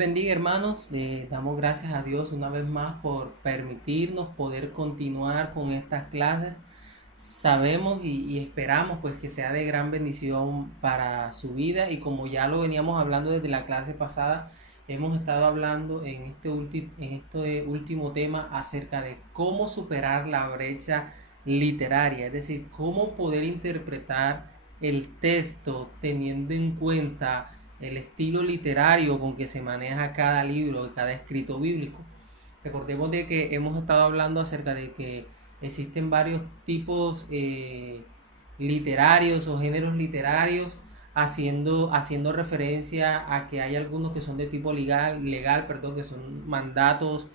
bendiga, hermanos. Damos gracias a Dios una vez más por permitirnos poder continuar con estas clases. Sabemos y esperamos pues que sea de gran bendición para su vida, y como ya lo veníamos hablando desde la clase pasada, hemos estado hablando en este último tema acerca de cómo superar la brecha literaria, es decir, cómo poder interpretar el texto teniendo en cuenta el estilo literario con que se maneja cada libro, cada escrito bíblico. Recordemos de que hemos estado hablando acerca de que existen varios tipos literarios o géneros literarios, haciendo referencia a que hay algunos que son de tipo legal, perdón, que son mandatos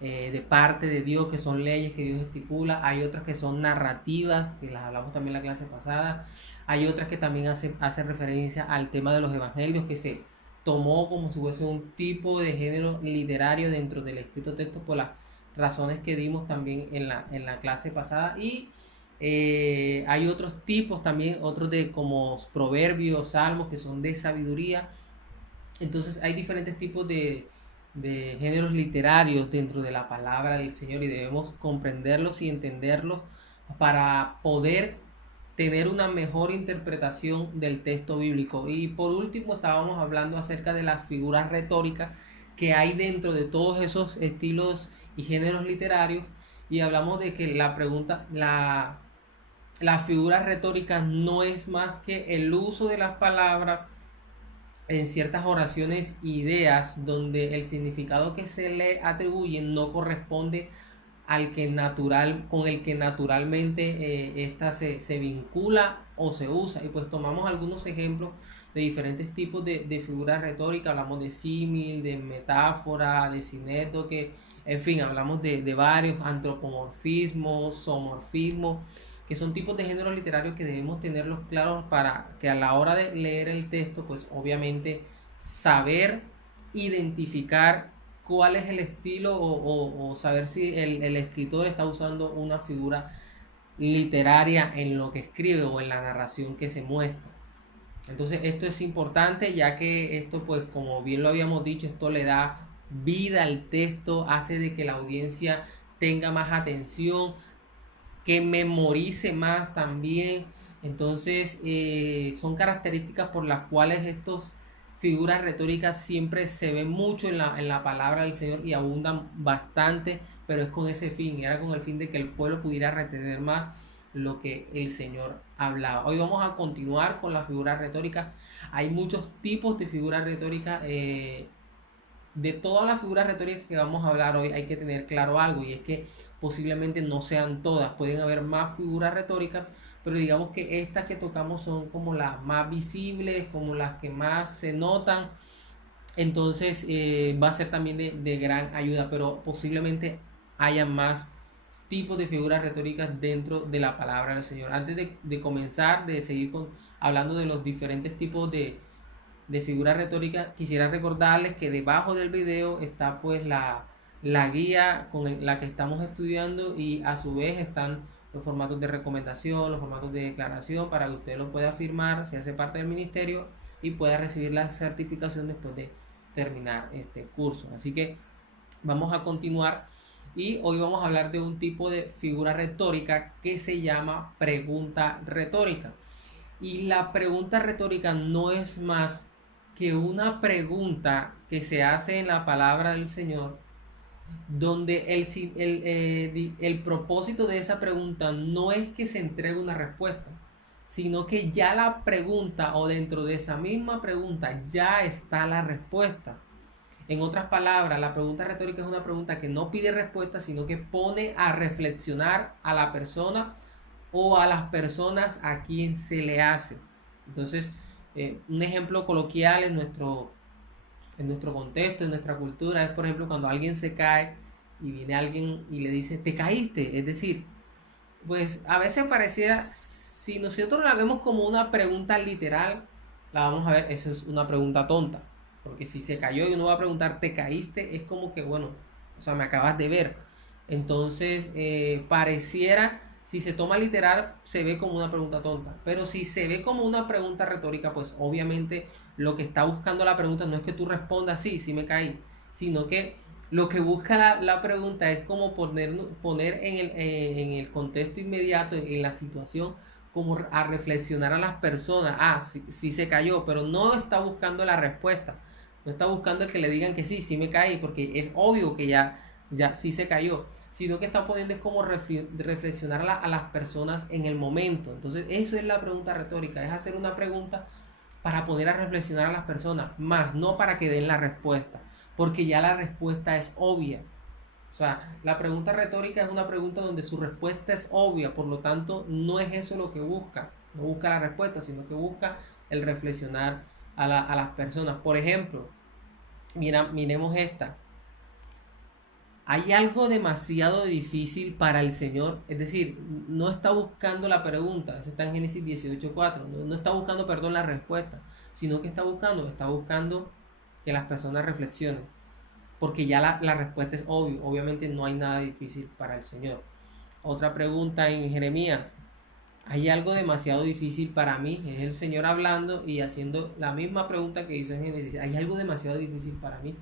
de parte de Dios, que son leyes que Dios estipula. Hay otras que son narrativas, que las hablamos también en la clase pasada. Hay otras que también hacen referencia al tema de los evangelios, que se tomó como si fuese un tipo de género literario dentro del escrito texto por las razones que dimos también en la clase pasada. Y hay otros tipos también, otros de como proverbios, salmos, que son de sabiduría. Entonces hay diferentes tipos de géneros literarios dentro de la palabra del Señor, y debemos comprenderlos y entenderlos para poder tener una mejor interpretación del texto bíblico. Y por último estábamos hablando acerca de las figuras retóricas que hay dentro de todos esos estilos y géneros literarios, y hablamos de que las figuras retóricas no es más que el uso de las palabras en ciertas oraciones, ideas donde el significado que se le atribuye no corresponde con el que naturalmente esta se vincula o se usa. Y pues tomamos algunos ejemplos de diferentes tipos de figuras retóricas. Hablamos de símil, de metáfora, de sinécdoque, en fin, hablamos de varios antropomorfismos, zoomorfismos, que son tipos de géneros literarios que debemos tenerlos claros para que a la hora de leer el texto, pues obviamente saber identificar cuál es el estilo, o saber si el escritor está usando una figura literaria en lo que escribe o en la narración que se muestra. Entonces esto es importante, ya que esto, pues como bien lo habíamos dicho, esto le da vida al texto, hace de que la audiencia tenga más atención, que memorice más también. Entonces son características por las cuales estos figuras retóricas siempre se ven mucho en la palabra del Señor y abundan bastante, pero es con ese fin, era con el fin de que el pueblo pudiera retener más lo que el Señor hablaba. Hoy vamos a continuar con las figuras retóricas. Hay muchos tipos de figuras retóricas. De todas las figuras retóricas que vamos a hablar hoy, hay que tener claro algo, y es que posiblemente no sean todas, pueden haber más figuras retóricas, pero digamos que estas que tocamos son como las más visibles, como las que más se notan. Entonces va a ser también de gran ayuda, pero posiblemente haya más tipos de figuras retóricas dentro de la palabra del Señor. Antes de comenzar, de seguir hablando de los diferentes tipos de figura retórica, quisiera recordarles que debajo del video está pues la guía con la que estamos estudiando, y a su vez están los formatos de recomendación, los formatos de declaración, para que usted lo pueda firmar si hace parte del ministerio y pueda recibir la certificación después de terminar este curso. Así que vamos a continuar, y hoy vamos a hablar de un tipo de figura retórica que se llama pregunta retórica. Y la pregunta retórica no es más que una pregunta que se hace en la palabra del Señor, donde el propósito de esa pregunta no es que se entregue una respuesta, sino que ya la pregunta, o dentro de esa misma pregunta, ya está la respuesta. En otras palabras, la pregunta retórica es una pregunta que no pide respuesta, sino que pone a reflexionar a la persona o a las personas a quien se le hace. Entonces, un ejemplo coloquial en nuestro contexto, en nuestra cultura, es por ejemplo cuando alguien se cae y viene alguien y le dice, te caíste. Es decir, pues a veces pareciera, si nosotros la vemos como una pregunta literal, la vamos a ver, eso es una pregunta tonta. Porque si se cayó y uno va a preguntar, ¿te caíste? Es como que, bueno, o sea, me acabas de ver. Entonces, pareciera Si se toma literal, se ve como una pregunta tonta. Pero si se ve como una pregunta retórica, pues obviamente lo que está buscando la pregunta no es que tú respondas sí, sí me caí, sino que lo que busca la pregunta es como poner en el contexto inmediato, en la situación, como a reflexionar a las personas. Ah, sí, sí se cayó, pero no está buscando la respuesta. No está buscando el que le digan que sí, sí me caí, porque es obvio que ya sí se cayó, sino que está poniendo es como reflexionar a las personas en el momento. Entonces, eso es la pregunta retórica, es hacer una pregunta para poner a reflexionar a las personas, más no para que den la respuesta, porque ya la respuesta es obvia. O sea, la pregunta retórica es una pregunta donde su respuesta es obvia, por lo tanto, no es eso lo que busca, no busca la respuesta, sino que busca el reflexionar a las personas. Por ejemplo, miremos esta. Hay algo demasiado difícil para el Señor, es decir, no está buscando la pregunta, eso está en Génesis 18:4, no está buscando, perdón, la respuesta, sino que está buscando que las personas reflexionen, porque ya la respuesta es obvia, obviamente no hay nada difícil para el Señor. Otra pregunta en Jeremías, hay algo demasiado difícil para mí, es el Señor hablando y haciendo la misma pregunta que hizo en Génesis, hay algo demasiado difícil para mí.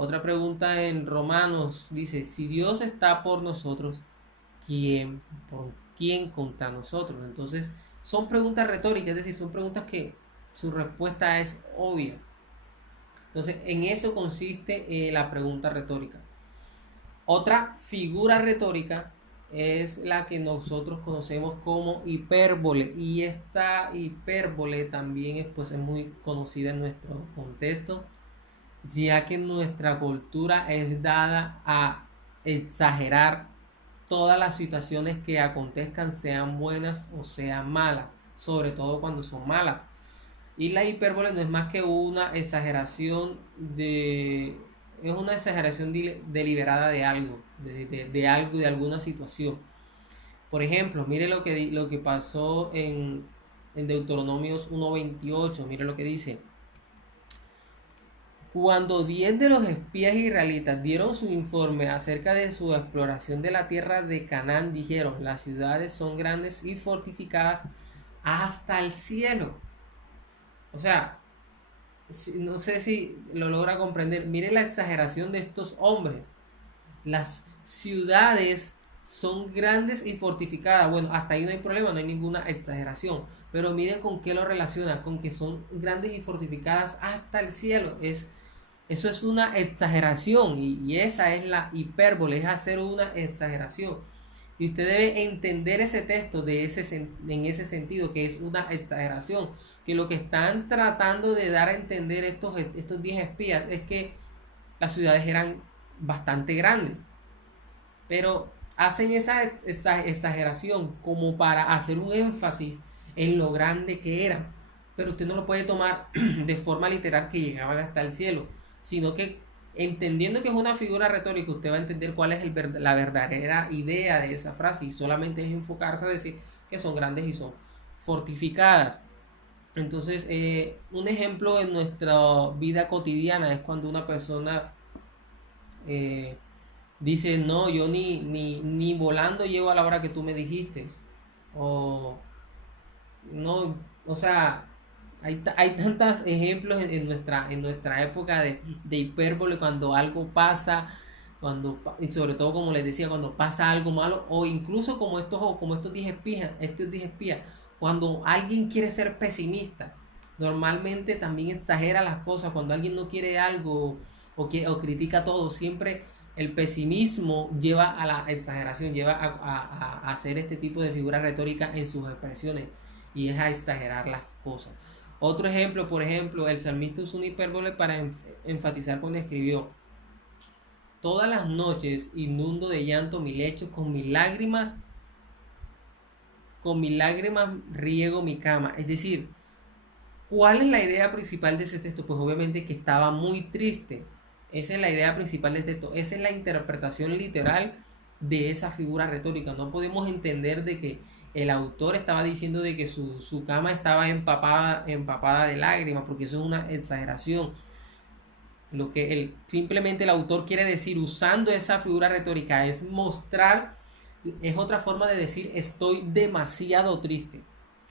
Otra pregunta en Romanos dice, si Dios está por nosotros, ¿por quién contra nosotros? Entonces, son preguntas retóricas, es decir, son preguntas que su respuesta es obvia. Entonces, en eso consiste la pregunta retórica. Otra figura retórica es la que nosotros conocemos como hipérbole, y esta hipérbole también es muy conocida en nuestro contexto, ya que nuestra cultura es dada a exagerar todas las situaciones que acontezcan, sean buenas o sean malas, sobre todo cuando son malas. Y la hipérbole no es más que una exageración es una exageración deliberada de algo, de alguna situación. Por ejemplo, mire lo que pasó en Deuteronomios 1:28, mire lo que dice. Cuando 10 de los espías israelitas dieron su informe acerca de su exploración de la tierra de Canaán, dijeron, las ciudades son grandes y fortificadas hasta el cielo. O sea, no sé si lo logra comprender. Mire la exageración de estos hombres. Las ciudades son grandes y fortificadas. Bueno, hasta ahí no hay problema, no hay ninguna exageración. Pero mire con qué lo relaciona, con que son grandes y fortificadas hasta el cielo. Eso es una exageración y esa es la hipérbole, es hacer una exageración. Y usted debe entender ese texto en ese sentido, que es una exageración. Que lo que están tratando de dar a entender estos 10 espías es que las ciudades eran bastante grandes. Pero hacen esa exageración como para hacer un énfasis en lo grande que eran. Pero usted no lo puede tomar de forma literal que llegaban hasta el cielo, sino que entendiendo que es una figura retórica, usted va a entender cuál es la verdadera idea de esa frase y solamente es enfocarse a decir que son grandes y son fortificadas. Entonces, un ejemplo en nuestra vida cotidiana es cuando una persona dice, no, yo ni volando llego a la hora que tú me dijiste. O no, o sea, hay tantos ejemplos en nuestra época de hipérbole cuando algo pasa, y sobre todo como les decía, cuando pasa algo malo, o incluso como estos 10 espías, cuando alguien quiere ser pesimista, normalmente también exagera las cosas, cuando alguien no quiere algo o critica todo, siempre el pesimismo lleva a la exageración, lleva a hacer este tipo de figuras retóricas en sus expresiones y es a exagerar las cosas. Otro ejemplo, por ejemplo, el salmista usó una hipérbole para enfatizar cuando escribió: todas las noches inundo de llanto mi lecho, con mis lágrimas riego mi cama. Es decir, ¿cuál es la idea principal de ese texto? Pues obviamente que estaba muy triste. Esa es la idea principal de este texto. Esa es la interpretación literal de esa figura retórica. No podemos entender de que el autor estaba diciendo de que su cama estaba empapada de lágrimas, porque eso es una exageración. Lo que simplemente el autor quiere decir usando esa figura retórica es mostrar es otra forma de decir estoy demasiado triste.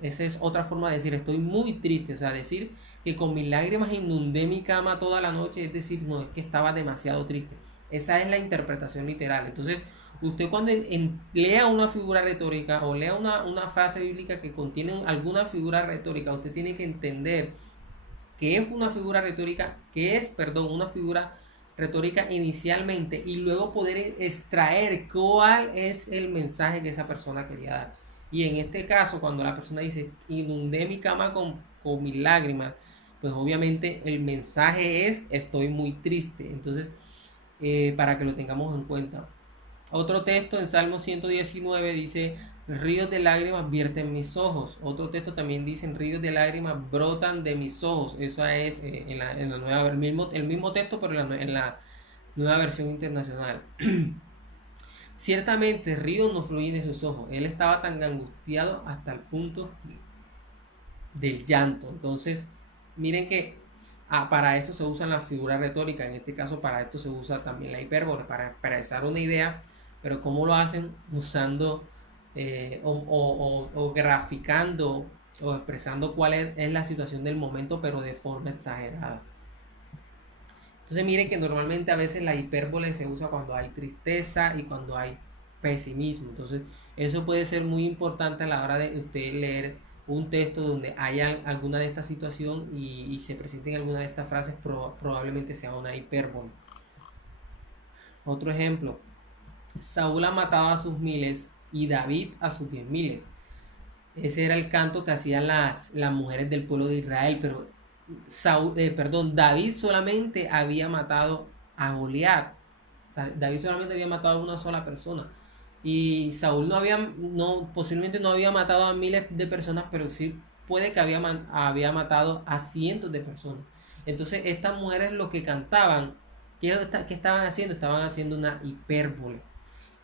Esa es otra forma de decir estoy muy triste. O sea, decir que con mis lágrimas inundé mi cama toda la noche, es decir, no es que estaba demasiado triste. Esa es la interpretación literal. Entonces, usted cuando lea una figura retórica o lea una frase bíblica que contiene alguna figura retórica, usted tiene que entender que es una figura retórica, una figura retórica inicialmente y luego poder extraer cuál es el mensaje que esa persona quería dar. Y en este caso, cuando la persona dice, inundé mi cama con mis lágrimas, pues obviamente el mensaje es, estoy muy triste. Entonces, para que lo tengamos en cuenta. Otro texto en Salmo 119 dice, ríos de lágrimas vierten mis ojos. Otro texto también dice, ríos de lágrimas brotan de mis ojos. Eso es en la nueva, el mismo texto, pero en la nueva versión internacional. Ciertamente ríos no fluyen de sus ojos. Él estaba tan angustiado hasta el punto del llanto. Entonces, miren que para eso se usan las figuras retóricas. En este caso, para esto se usa también la hipérbole, para expresar una idea. Pero ¿cómo lo hacen? Usando o graficando o expresando cuál es la situación del momento, pero de forma exagerada. Entonces miren que normalmente a veces la hipérbole se usa cuando hay tristeza y cuando hay pesimismo. Entonces eso puede ser muy importante a la hora de usted leer un texto donde haya alguna de estas situaciones y se presenten alguna de estas frases, probablemente sea una hipérbole. Otro ejemplo, Saúl ha matado a sus miles y David a sus 10.000. Ese era el canto que hacían las mujeres del pueblo de Israel, pero David solamente había matado a Goliat. O sea, David solamente había matado a una sola persona. Y Saúl posiblemente no había matado a miles de personas, pero sí puede que había matado a cientos de personas. Entonces estas mujeres lo que cantaban, ¿qué estaban haciendo? Estaban haciendo una hipérbole.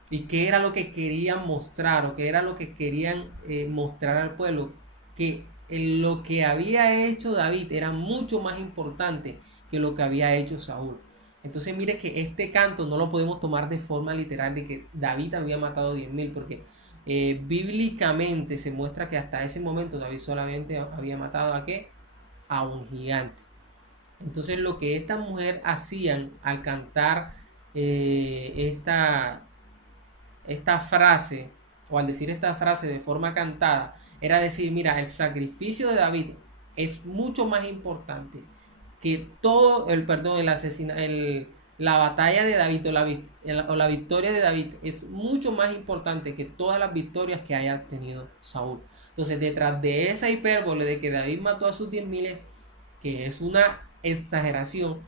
¿Y qué era lo que querían mostrar o qué era lo que querían mostrar al pueblo? Que lo que había hecho David era mucho más importante que lo que había hecho Saúl. Entonces mire que este canto no lo podemos tomar de forma literal de que David había matado 10.000, porque bíblicamente se muestra que hasta ese momento David solamente había matado ¿a qué? A un gigante. Entonces lo que esta mujer hacían al cantar esta frase, o al decir esta frase de forma cantada, era decir, mira, el sacrificio de David es mucho más importante que todo la batalla de David o la victoria de David es mucho más importante que todas las victorias que haya tenido Saúl. Entonces, detrás de esa hipérbole de que David mató a sus 10.000, que es una exageración,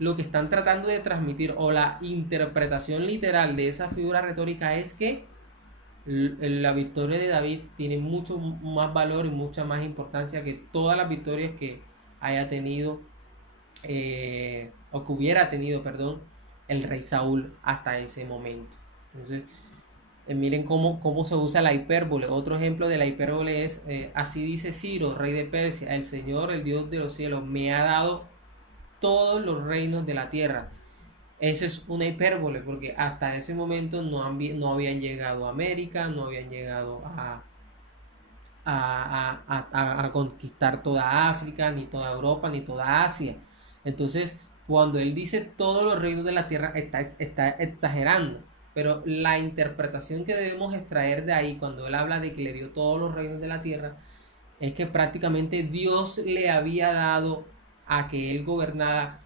lo que están tratando de transmitir o la interpretación literal de esa figura retórica es que la victoria de David tiene mucho más valor y mucha más importancia que todas las victorias que haya tenido o que hubiera tenido, perdón, el rey Saúl hasta ese momento. Entonces, miren cómo se usa la hipérbole. Otro ejemplo de la hipérbole es, así dice Ciro, rey de Persia, el Señor, el Dios de los cielos, me ha dado todos los reinos de la tierra. Eso es una hipérbole, porque hasta ese momento no habían llegado a América, no habían llegado a conquistar toda África, ni toda Europa, ni toda Asia. Entonces, cuando él dice todos los reinos de la tierra, está exagerando. Pero la interpretación que debemos extraer de ahí, cuando él habla de que le dio todos los reinos de la tierra, es que prácticamente Dios le había dado a que él gobernara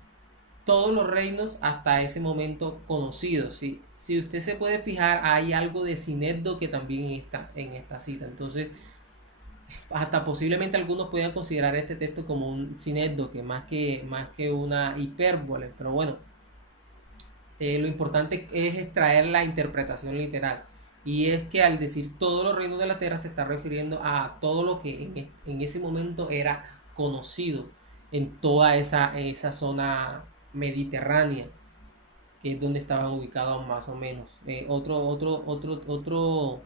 todos los reinos hasta ese momento conocidos. ¿Sí? Si usted se puede fijar, hay algo de sinécdoque también está en esta cita. Entonces, hasta posiblemente algunos puedan considerar este texto como un sinécdoque más que una hipérbole. Pero bueno, lo importante es extraer la interpretación literal. Y es que al decir todos los reinos de la tierra se está refiriendo a todo lo que en ese momento era conocido en toda esa zona mediterránea, que es donde estaban ubicados más o menos. Otro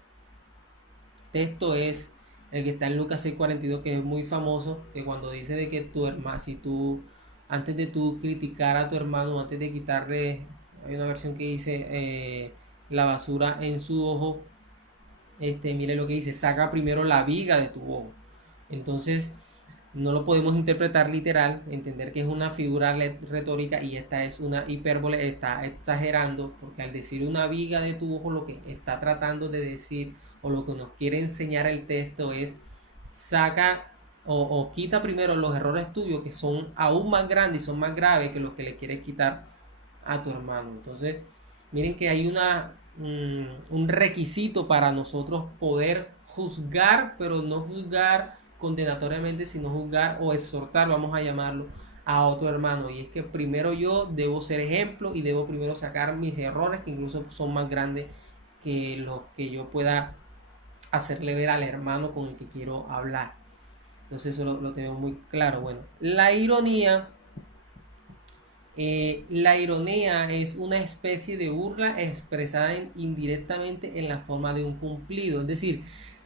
texto es el que está en Lucas 6:42, que es muy famoso, que cuando dice de que tu hermano, si tú, antes de tú criticar a tu hermano, antes de quitarle, hay una versión que dice la basura en su ojo, mire lo que dice, saca primero la viga de tu ojo. Entonces, no lo podemos interpretar literal, entender que es una figura retórica y esta es una hipérbole, está exagerando, porque al decir una viga de tu ojo, lo que está tratando de decir o lo que nos quiere enseñar el texto es saca o quita primero los errores tuyos que son aún más grandes y son más graves que los que le quieres quitar a tu hermano. Entonces, miren que hay un requisito para nosotros poder juzgar, pero no juzgar condenatoriamente, sino juzgar o exhortar, vamos a llamarlo, a otro hermano. Y es que primero yo debo ser ejemplo y debo primero sacar mis errores, que incluso son más grandes que los que yo pueda hacerle ver al hermano con el que quiero hablar. Entonces eso lo tenemos muy claro. Bueno, la ironía es una especie de burla expresada indirectamente en la forma de un cumplido. Es decir,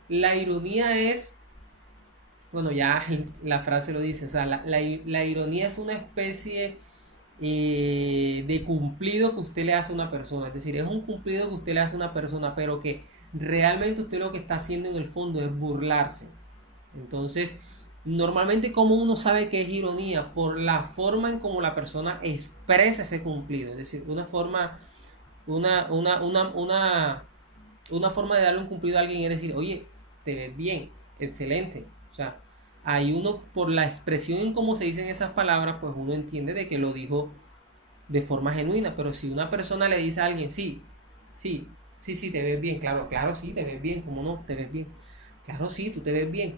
la ironía es, bueno, ya la frase lo dice, o sea, la ironía es una especie de cumplido que usted le hace a una persona. Es decir, es un cumplido que usted le hace a una persona, pero que realmente usted lo que está haciendo en el fondo es burlarse. Entonces, normalmente, ¿cómo uno sabe que es ironía? Por la forma en cómo la persona expresa ese cumplido. Es decir, una forma de darle un cumplido a alguien es decir, oye, te ves bien, excelente. O sea, ahí uno, por la expresión en cómo se dicen esas palabras, pues uno entiende de que lo dijo de forma genuina. Pero si una persona le dice a alguien, sí, sí, sí, sí, te ves bien, claro, claro, sí, te ves bien, ¿cómo no? Te ves bien. Claro, sí, tú te ves bien.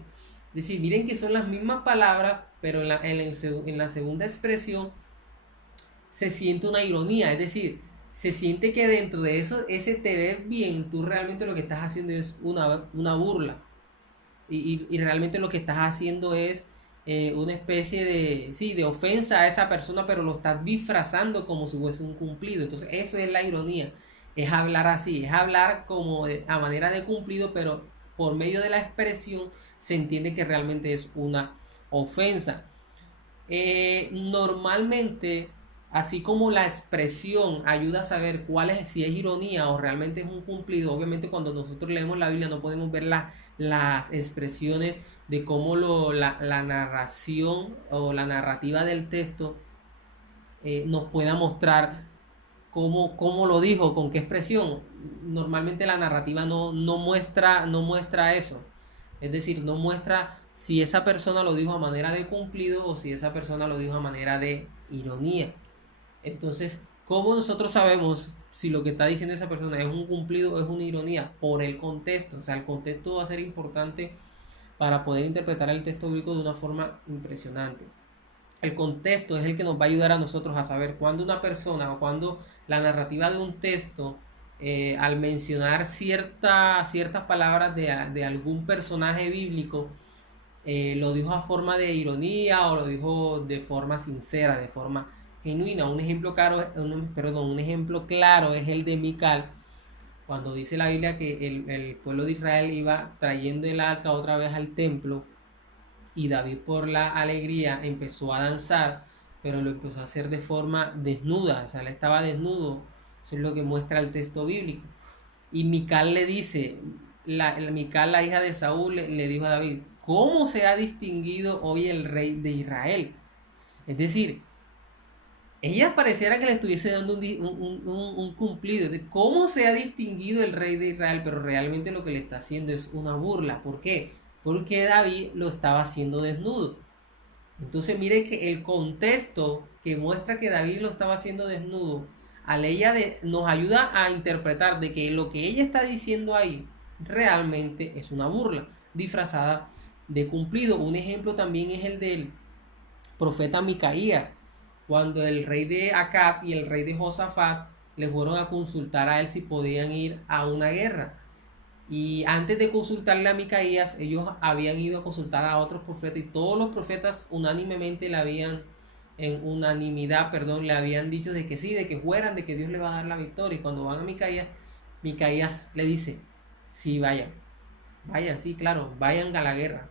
Es decir, miren que son las mismas palabras, pero en la segunda expresión se siente una ironía, es decir, se siente que dentro de eso, ese te ves bien, tú realmente lo que estás haciendo es una burla. Y realmente lo que estás haciendo es una especie de, sí, de ofensa a esa persona, pero lo estás disfrazando como si fuese un cumplido. Entonces, eso es la ironía, es hablar así, es hablar como a manera de cumplido, pero por medio de la expresión se entiende que realmente es una ofensa. Normalmente, así como la expresión ayuda a saber cuál es, si es ironía o realmente es un cumplido, obviamente cuando nosotros leemos la Biblia no podemos ver las expresiones de cómo la narración o la narrativa del texto nos pueda mostrar cómo lo dijo, con qué expresión. Normalmente la narrativa no muestra eso. Es decir, no muestra si esa persona lo dijo a manera de cumplido o si esa persona lo dijo a manera de ironía. Entonces, ¿cómo nosotros sabemos si lo que está diciendo esa persona es un cumplido o es una ironía? Por el contexto. O sea, el contexto va a ser importante para poder interpretar el texto bíblico de una forma impresionante. El contexto es el que nos va a ayudar a nosotros a saber cuándo una persona o cuándo la narrativa de un texto, al mencionar ciertas palabras de algún personaje bíblico, lo dijo a forma de ironía o lo dijo de forma sincera, de forma genuina. Un ejemplo claro es el de Mical, cuando dice la Biblia que el pueblo de Israel iba trayendo el arca otra vez al templo y David por la alegría empezó a danzar, pero lo empezó a hacer de forma desnuda, o sea, él estaba desnudo. Eso es lo que muestra el texto bíblico. Y Mical le dice, Mical, la hija de Saúl, le dijo a David, ¿cómo se ha distinguido hoy el rey de Israel? Es decir, ella pareciera que le estuviese dando un cumplido de cómo se ha distinguido el rey de Israel, pero realmente lo que le está haciendo es una burla. ¿Por qué? Porque David lo estaba haciendo desnudo. Entonces mire que el contexto que muestra que David lo estaba haciendo desnudo, nos ayuda a interpretar de que lo que ella está diciendo ahí realmente es una burla disfrazada de cumplido. Un ejemplo también es el del profeta Micaías, cuando el rey de Acab y el rey de Josafat le fueron a consultar a él si podían ir a una guerra. Y antes de consultarle a Micaías, ellos habían ido a consultar a otros profetas y todos los profetas unánimemente en unanimidad, perdón, le habían dicho de que sí, de que fueran, de que Dios le va a dar la victoria. Y cuando van a Micaías, Micaías le dice, sí, vayan, sí, claro, vayan a la guerra.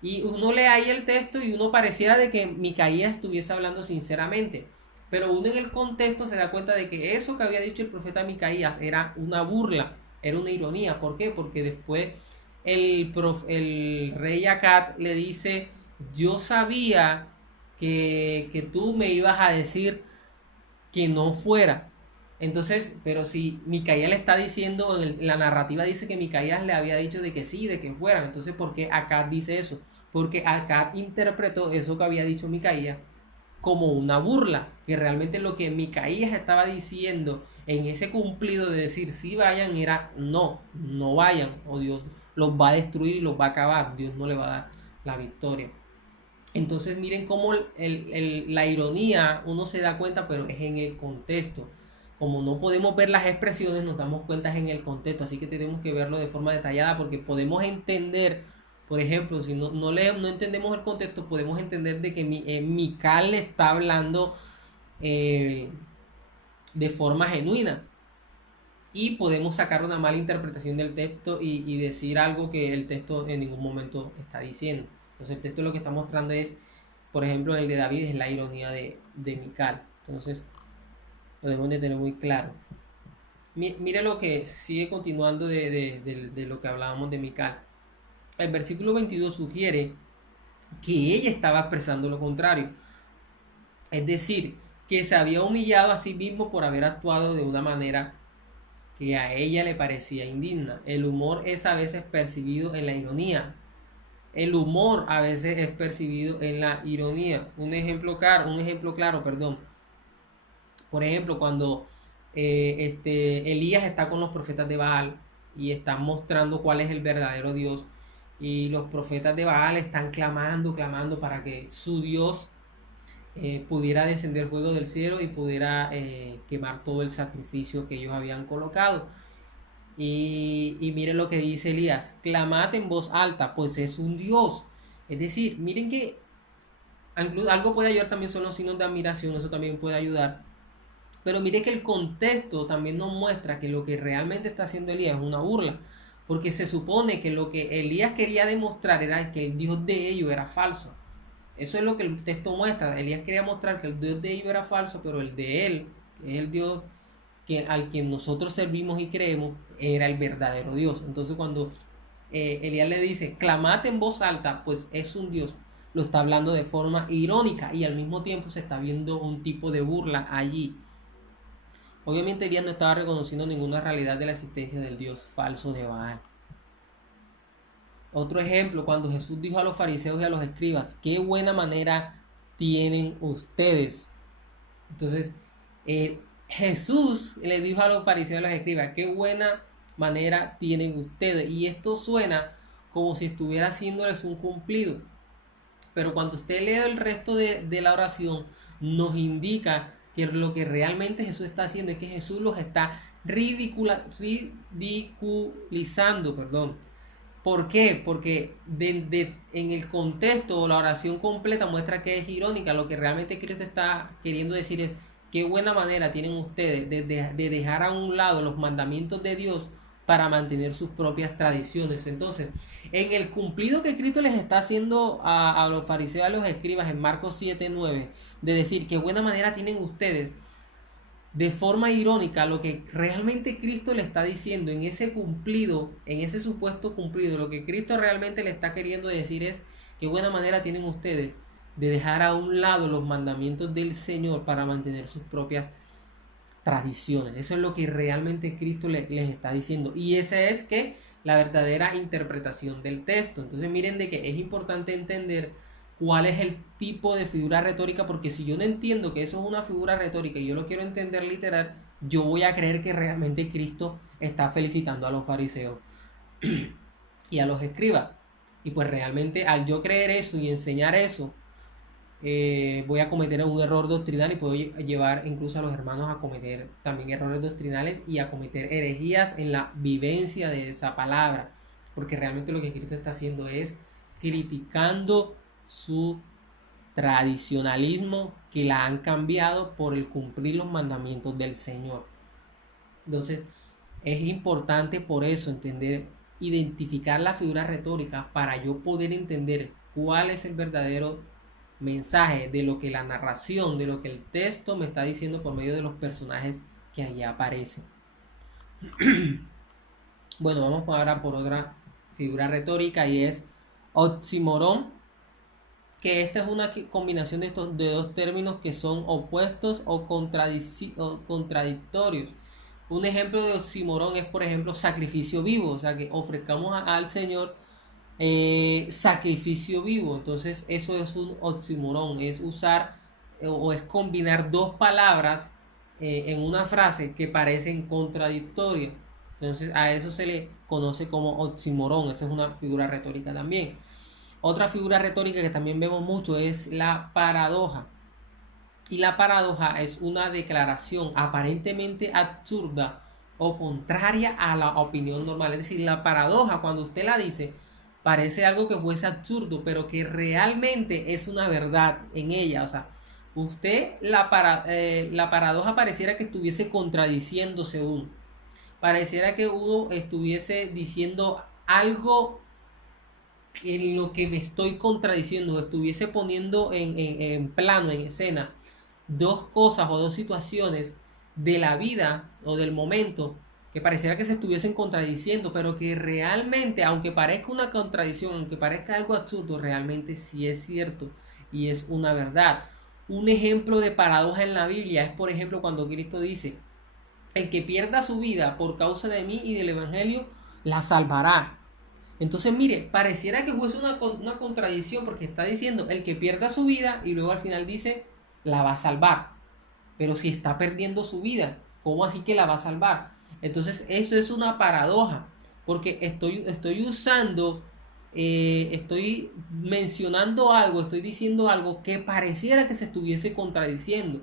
Y uno lee ahí el texto y uno pareciera de que Micaías estuviese hablando sinceramente. Pero uno en el contexto se da cuenta de que eso que había dicho el profeta Micaías era una burla era una ironía. ¿Por qué? Porque después el rey Acab le dice, yo sabía que tú me ibas a decir que no fuera. Entonces, pero si Micaías le está diciendo, la narrativa dice que Micaías le había dicho de que sí, de que fueran. Entonces, ¿por qué Acab dice eso? Porque Acab interpretó eso que había dicho Micaías como una burla, que realmente lo que Micaías estaba diciendo en ese cumplido de decir sí vayan era no, no vayan, o Dios los va a destruir y los va a acabar, Dios no le va a dar la victoria. Entonces miren cómo la ironía uno se da cuenta, pero es en el contexto. Como no podemos ver las expresiones, nos damos cuenta en el contexto, así que tenemos que verlo de forma detallada porque podemos entender, por ejemplo, si no entendemos el contexto, podemos entender de que Mical le está hablando eh, de forma genuina y podemos sacar una mala interpretación del texto y decir algo que el texto en ningún momento está diciendo. Entonces el texto lo que está mostrando es, por ejemplo, el de David es la ironía de Mical. Entonces lo debemos de tener muy claro. Mire lo que sigue continuando de lo que hablábamos de Mical. El versículo 22 sugiere que ella estaba expresando lo contrario. Es decir, que se había humillado a sí mismo por haber actuado de una manera que a ella le parecía indigna. El humor es a veces percibido en la ironía. El humor a veces es percibido en la ironía. Un ejemplo claro, perdón. Por ejemplo, cuando Elías está con los profetas de Baal y están mostrando cuál es el verdadero Dios. Y los profetas de Baal están clamando para que su Dios pudiera descender fuego del cielo y pudiera quemar todo el sacrificio que ellos habían colocado. Y miren lo que dice Elías, clamad en voz alta, pues es un Dios. Es decir, miren que algo puede ayudar también, son los signos de admiración, eso también puede ayudar. Pero miren que el contexto también nos muestra que lo que realmente está haciendo Elías es una burla. Porque se supone que lo que Elías quería demostrar era que el Dios de ellos era falso. Eso es lo que el texto muestra. Elías quería mostrar que el Dios de ellos era falso, pero el de él, que es el Dios al quien nosotros servimos y creemos, era el verdadero Dios. Entonces cuando Elías le dice, clamad en voz alta, pues es un Dios, lo está hablando de forma irónica y al mismo tiempo se está viendo un tipo de burla allí. Obviamente Elías no estaba reconociendo ninguna realidad de la existencia del Dios falso de Baal. Otro ejemplo, cuando Jesús dijo a los fariseos y a los escribas, qué buena manera tienen ustedes. Entonces, Jesús le dijo a los fariseos y a los escribas, qué buena manera tienen ustedes. Y esto suena como si estuviera haciéndoles un cumplido. Pero cuando usted lee el resto de la oración, nos indica que lo que realmente Jesús está haciendo es que Jesús los está ridiculizando, perdón. ¿Por qué? Porque en el contexto la oración completa muestra que es irónica. Lo que realmente Cristo está queriendo decir es qué buena manera tienen ustedes de dejar a un lado los mandamientos de Dios para mantener sus propias tradiciones. Entonces, en el cumplido que Cristo les está haciendo a los fariseos, a los escribas en Marcos 7:9, de decir qué buena manera tienen ustedes, de forma irónica, lo que realmente Cristo le está diciendo en ese cumplido, en ese supuesto cumplido, lo que Cristo realmente le está queriendo decir es qué buena manera tienen ustedes de dejar a un lado los mandamientos del Señor para mantener sus propias tradiciones. Eso es lo que realmente Cristo les está diciendo. Y esa es que la verdadera interpretación del texto. Entonces miren de que es importante entender cuál es el tipo de figura retórica, porque si yo no entiendo que eso es una figura retórica y yo lo quiero entender literal, yo voy a creer que realmente Cristo está felicitando a los fariseos y a los escribas. Y pues realmente al yo creer eso y enseñar eso, voy a cometer un error doctrinal y puedo llevar incluso a los hermanos a cometer también errores doctrinales y a cometer herejías en la vivencia de esa palabra, porque realmente lo que Cristo está haciendo es criticando su tradicionalismo que la han cambiado por el cumplir los mandamientos del Señor. Entonces es importante por eso entender, identificar la figura retórica para yo poder entender cuál es el verdadero mensaje de lo que la narración, de lo que el texto me está diciendo por medio de los personajes que allí aparecen. Bueno, vamos ahora por otra figura retórica y es oxímoron, que esta es una combinación de estos de dos términos que son opuestos o contradictorios. Un ejemplo de oxímoron es, por ejemplo, sacrificio vivo, o sea, que ofrezcamos al Señor sacrificio vivo. Entonces, eso es un oxímoron, es usar o es combinar dos palabras en una frase que parecen contradictorias. Entonces, a eso se le conoce como oxímoron. Esa es una figura retórica también. Otra figura retórica que también vemos mucho es la paradoja. Y la paradoja es una declaración aparentemente absurda o contraria a la opinión normal. Es decir, la paradoja, cuando usted la dice, parece algo que fuese absurdo, pero que realmente es una verdad en ella. O sea, usted, la paradoja pareciera que estuviese contradiciéndose uno. Pareciera que uno estuviese diciendo algo en lo que me estoy contradiciendo, estuviese poniendo en plano, en escena, dos cosas o dos situaciones de la vida o del momento que pareciera que se estuviesen contradiciendo, pero que realmente, aunque parezca una contradicción, aunque parezca algo absurdo, realmente sí es cierto y es una verdad. Un ejemplo de paradoja en la Biblia es, por ejemplo, cuando Cristo dice, el que pierda su vida por causa de mí y del Evangelio, la salvará. Entonces, mire, pareciera que fuese una contradicción porque está diciendo el que pierda su vida y luego al final dice la va a salvar. Pero si está perdiendo su vida, ¿cómo así que la va a salvar? Entonces, eso es una paradoja porque estoy usando, estoy mencionando algo, estoy diciendo algo que pareciera que se estuviese contradiciendo.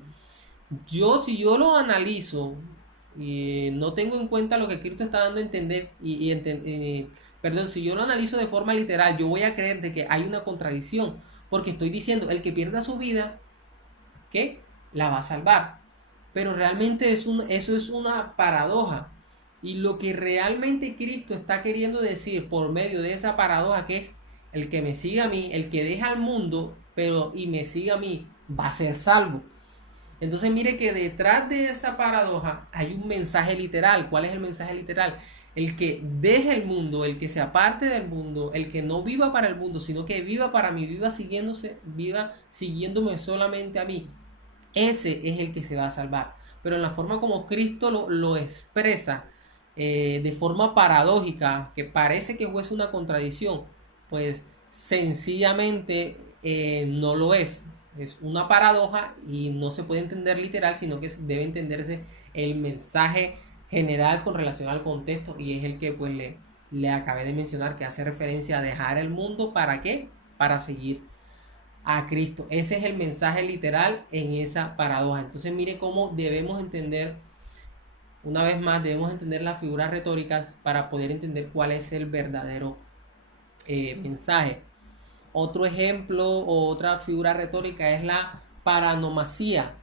Si yo lo analizo y no tengo en cuenta lo que Cristo está dando a entender perdón, si yo lo analizo de forma literal, yo voy a creer de que hay una contradicción, porque estoy diciendo, el que pierda su vida, que la va a salvar. Pero realmente eso es una paradoja. Y lo que realmente Cristo está queriendo decir por medio de esa paradoja, que es el que me siga a mí, el que deja al mundo, pero y me siga a mí, va a ser salvo. Entonces mire que detrás de esa paradoja hay un mensaje literal. ¿Cuál es el mensaje literal? El que deje el mundo, el que se aparte del mundo, el que no viva para el mundo, sino que viva para mí, viva siguiéndome solamente a mí. Ese es el que se va a salvar. Pero en la forma como Cristo lo expresa, de forma paradójica, que parece que fuese una contradicción, pues sencillamente no lo es. Es una paradoja y no se puede entender literal, sino que debe entenderse el mensaje general con relación al contexto y es el que pues le acabé de mencionar, que hace referencia a dejar el mundo. ¿Para qué? Para seguir a Cristo. Ese es el mensaje literal en esa paradoja. Entonces mire cómo debemos entender, una vez más, debemos entender las figuras retóricas para poder entender cuál es el verdadero mensaje. Otro ejemplo o otra figura retórica es la paranomasía.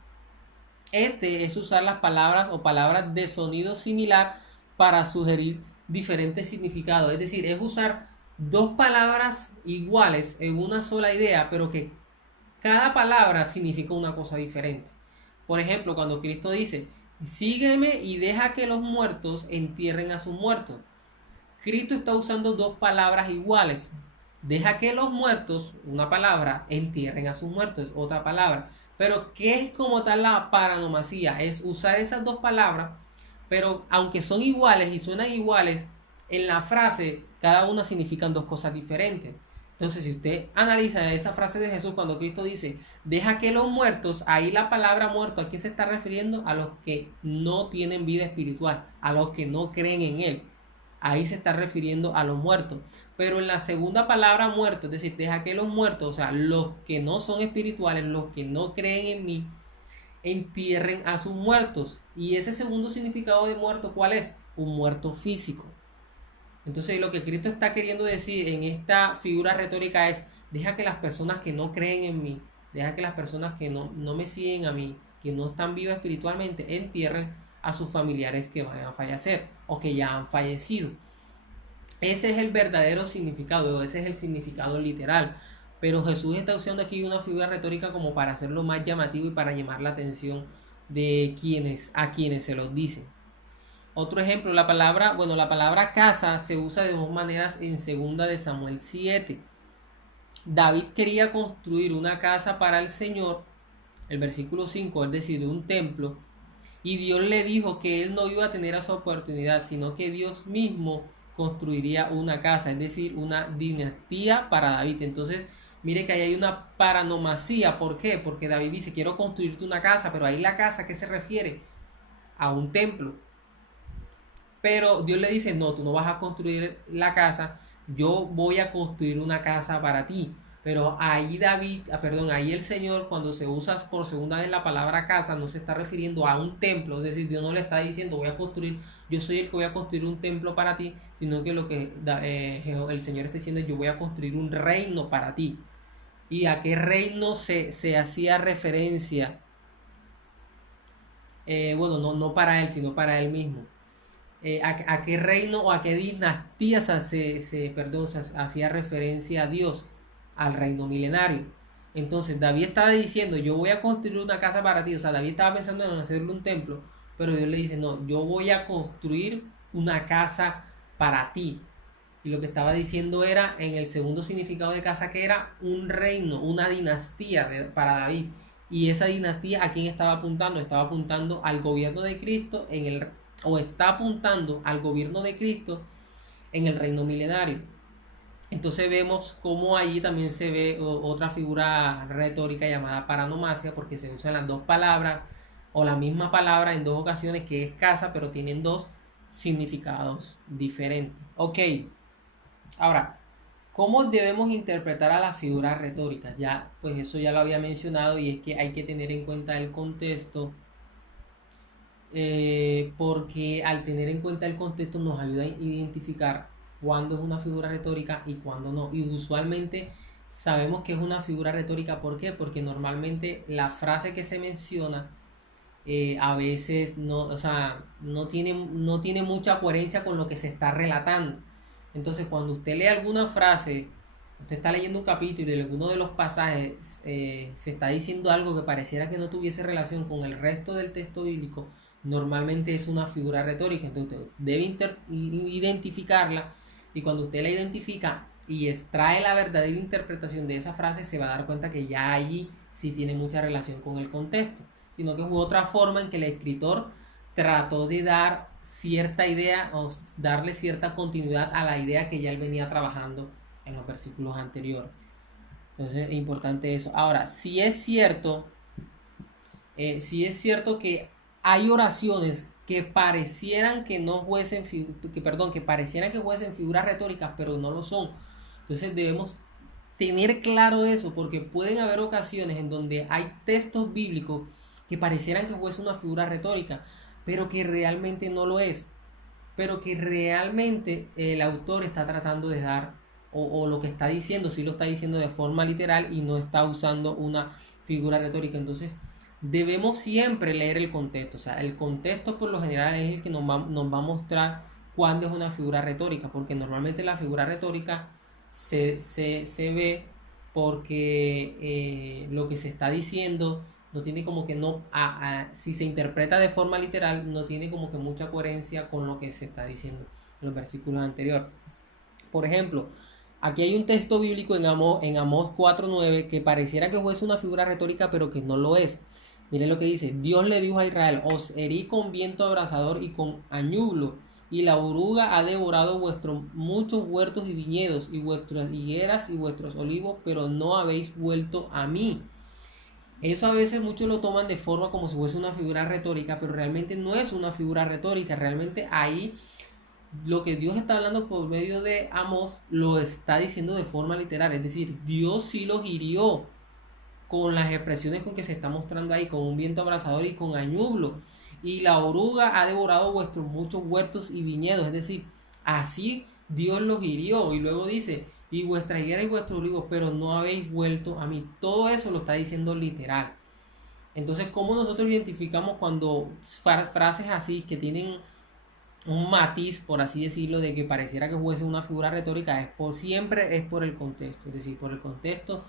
Este es usar las palabras o palabras de sonido similar para sugerir diferentes significados. Es decir, es usar dos palabras iguales en una sola idea, pero que cada palabra significa una cosa diferente. Por ejemplo, cuando Cristo dice, sígueme y deja que los muertos entierren a sus muertos. Cristo está usando dos palabras iguales. Deja que los muertos, una palabra, entierren a sus muertos, otra palabra. Pero ¿qué es como tal la paranomasía? Es usar esas dos palabras, pero aunque son iguales y suenan iguales, en la frase cada una significan dos cosas diferentes. Entonces, si usted analiza esa frase de Jesús cuando Cristo dice, deja que los muertos, ahí la palabra muerto, ¿a qué se está refiriendo? A los que no tienen vida espiritual, a los que no creen en Él. Ahí se está refiriendo a los muertos. Pero en la segunda palabra muerto, es decir, deja que los muertos, o sea, los que no son espirituales, los que no creen en mí, entierren a sus muertos. Y ese segundo significado de muerto, ¿cuál es? Un muerto físico. Entonces lo que Cristo está queriendo decir en esta figura retórica es, deja que las personas que no creen en mí, deja que las personas que no me siguen a mí, que no están vivas espiritualmente, entierren a sus familiares que van a fallecer o que ya han fallecido. Ese es el verdadero significado, ese es el significado literal. Pero Jesús está usando aquí una figura retórica como para hacerlo más llamativo y para llamar la atención de a quienes se los dicen. Otro ejemplo, la palabra casa se usa de dos maneras en 2 de Samuel 7. David quería construir una casa para el Señor, el versículo 5, es decir, un templo, y Dios le dijo que él no iba a tener esa oportunidad, sino que Dios mismo construiría una casa, es decir, una dinastía para David. Entonces, mire que ahí hay una paranomasía. ¿Por qué? Porque David dice, quiero construirte una casa, pero ahí la casa, ¿a qué se refiere? A un templo. Pero Dios le dice, no, tú no vas a construir la casa, yo voy a construir una casa para ti. Pero ahí ahí el Señor, cuando se usa por segunda vez la palabra casa, no se está refiriendo a un templo, es decir, Dios no le está diciendo, yo soy el que voy a construir un templo para ti, sino que lo que el Señor está diciendo es, yo voy a construir un reino para ti. ¿Y a qué reino se hacía referencia? Bueno, no para él, sino para él mismo. A qué reino o a qué dinastía se hacía referencia a Dios, al reino milenario. Entonces David estaba diciendo, yo voy a construir una casa para ti. O sea, David estaba pensando en hacerle un templo, pero Dios le dice, no, yo voy a construir una casa para ti. Y lo que estaba diciendo era, en el segundo significado de casa, que era un reino, una dinastía para David. Y esa dinastía, ¿a quién estaba apuntando? Estaba apuntando al gobierno de Cristo o está apuntando al gobierno de Cristo en el reino milenario. Entonces vemos cómo allí también se ve otra figura retórica llamada paranomasia, porque se usan las dos palabras o la misma palabra en dos ocasiones, que es casa, pero tienen dos significados diferentes. Ok, ahora, ¿cómo debemos interpretar a las figuras retóricas? Ya, pues eso ya lo había mencionado, y es que hay que tener en cuenta el contexto, porque al tener en cuenta el contexto nos ayuda a identificar cuándo es una figura retórica y cuándo no. Y usualmente sabemos que es una figura retórica. ¿Por qué? Porque normalmente la frase que se menciona a veces no, o sea, no tiene mucha coherencia con lo que se está relatando. Entonces, cuando usted lee alguna frase, usted está leyendo un capítulo y en alguno de los pasajes se está diciendo algo que pareciera que no tuviese relación con el resto del texto bíblico, normalmente es una figura retórica. Entonces usted debe identificarla, y cuando usted la identifica y extrae la verdadera interpretación de esa frase, se va a dar cuenta que ya allí sí tiene mucha relación con el contexto, sino que hubo otra forma en que el escritor trató de dar cierta idea o darle cierta continuidad a la idea que ya él venía trabajando en los versículos anteriores. Entonces es importante eso. Ahora, si es cierto que hay oraciones que parecieran que no fuesen que parecieran que fuesen figuras retóricas, pero no lo son. Entonces debemos tener claro eso, porque pueden haber ocasiones en donde hay textos bíblicos que parecieran que fuese una figura retórica, pero que realmente no lo es, pero que realmente el autor está tratando de dar, o lo que está diciendo, sí lo está diciendo de forma literal y no está usando una figura retórica. Entonces debemos siempre leer el contexto. O sea, el contexto por lo general es el que nos va a mostrar cuándo es una figura retórica, porque normalmente la figura retórica se ve porque lo que se está diciendo no tiene como que si se interpreta de forma literal, no tiene como que mucha coherencia con lo que se está diciendo en los versículos anteriores. Por ejemplo, aquí hay un texto bíblico en Amós 4:9 que pareciera que fuese una figura retórica, pero que no lo es. Miren lo que dice: Dios le dijo a Israel, os herí con viento abrasador y con añublo, y la oruga ha devorado vuestros muchos huertos y viñedos, y vuestras higueras y vuestros olivos, pero no habéis vuelto a mí. Eso a veces muchos lo toman de forma como si fuese una figura retórica, pero realmente no es una figura retórica. Realmente ahí lo que Dios está hablando por medio de Amós lo está diciendo de forma literal. Es decir, Dios sí los hirió con las expresiones con que se está mostrando ahí, con un viento abrasador y con añublo. Y la oruga ha devorado vuestros muchos huertos y viñedos. Es decir, así Dios los hirió. Y luego dice, y vuestra higuera y vuestros olivos, pero no habéis vuelto a mí. Todo eso lo está diciendo literal. Entonces, ¿cómo nosotros identificamos cuando frases así que tienen un matiz, por así decirlo, de que pareciera que fuese una figura retórica? Siempre es por el contexto, es decir, por el contexto.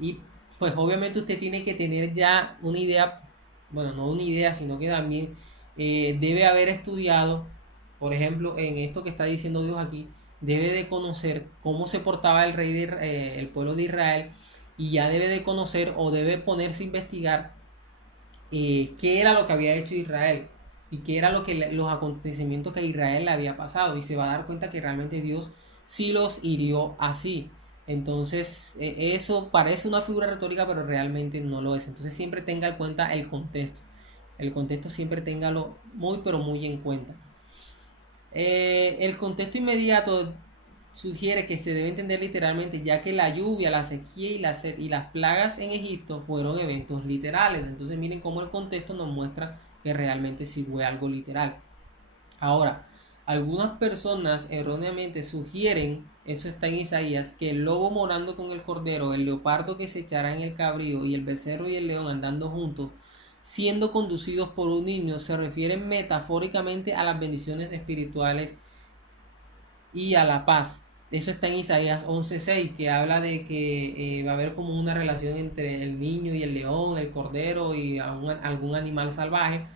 Y pues obviamente usted tiene que tener ya una idea, bueno, no una idea, sino que también debe haber estudiado por ejemplo, en esto que está diciendo Dios aquí, debe de conocer cómo se portaba el rey el pueblo de Israel, y ya debe de conocer o debe ponerse a investigar qué era lo que había hecho Israel y qué era lo que los acontecimientos que a Israel le había pasado, y se va a dar cuenta que realmente Dios sí los hirió así. Entonces, eso parece una figura retórica, pero realmente no lo es. Entonces, siempre tenga en cuenta el contexto. El contexto siempre téngalo muy, pero muy en cuenta. El contexto inmediato sugiere que se debe entender literalmente, ya que la lluvia, la sequía y la sed y las plagas en Egipto fueron eventos literales. Entonces miren cómo el contexto nos muestra que realmente sí fue algo literal. Ahora, algunas personas erróneamente sugieren, eso está en Isaías, que el lobo morando con el cordero, el leopardo que se echará en el cabrío y el becerro y el león andando juntos, siendo conducidos por un niño, se refieren metafóricamente a las bendiciones espirituales y a la paz. Eso está en Isaías 11:6, que habla de que va a haber como una relación entre el niño y el león, el cordero y algún animal salvaje.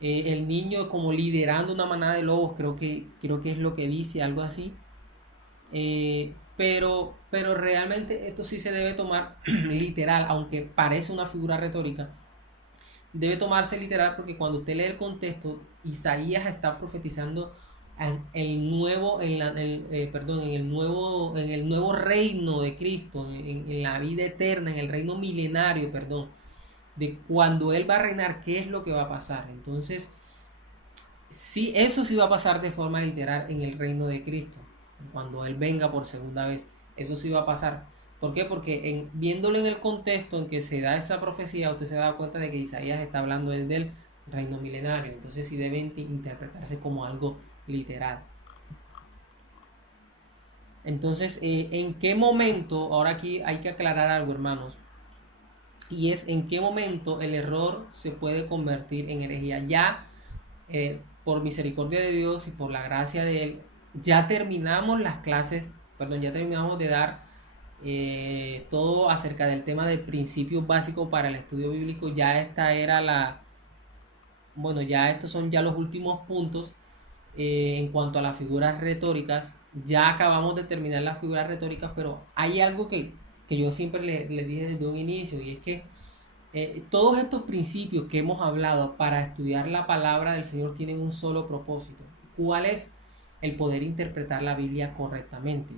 El niño como liderando una manada de lobos, creo que es lo que dice, algo así. Pero realmente esto sí se debe tomar literal, aunque parece una figura retórica. Debe tomarse literal porque cuando usted lee el contexto, Isaías está profetizando en el nuevo, perdón, en el nuevo reino de Cristo, en la vida eterna, en el reino milenario, perdón, de cuando Él va a reinar, qué es lo que va a pasar. Entonces, sí, eso sí va a pasar de forma literal en el reino de Cristo, cuando Él venga por segunda vez. Eso sí va a pasar. ¿Por qué? Porque viéndolo en el contexto en que se da esa profecía, usted se da cuenta de que Isaías está hablando del reino milenario. Entonces sí debe interpretarse como algo literal. Entonces, ¿en qué momento? Ahora aquí hay que aclarar algo, hermanos. Y es en qué momento el error se puede convertir en herejía. Ya por misericordia de Dios y por la gracia de Él, ya terminamos las clases, perdón, ya terminamos de dar todo acerca del tema de principios básicos para el estudio bíblico. Ya esta era bueno, ya estos son ya los últimos puntos en cuanto a las figuras retóricas. Ya acabamos de terminar las figuras retóricas, pero hay algo que yo siempre le dije desde un inicio, y es que todos estos principios que hemos hablado para estudiar la palabra del Señor tienen un solo propósito. ¿Cuál es? El poder interpretar la Biblia correctamente.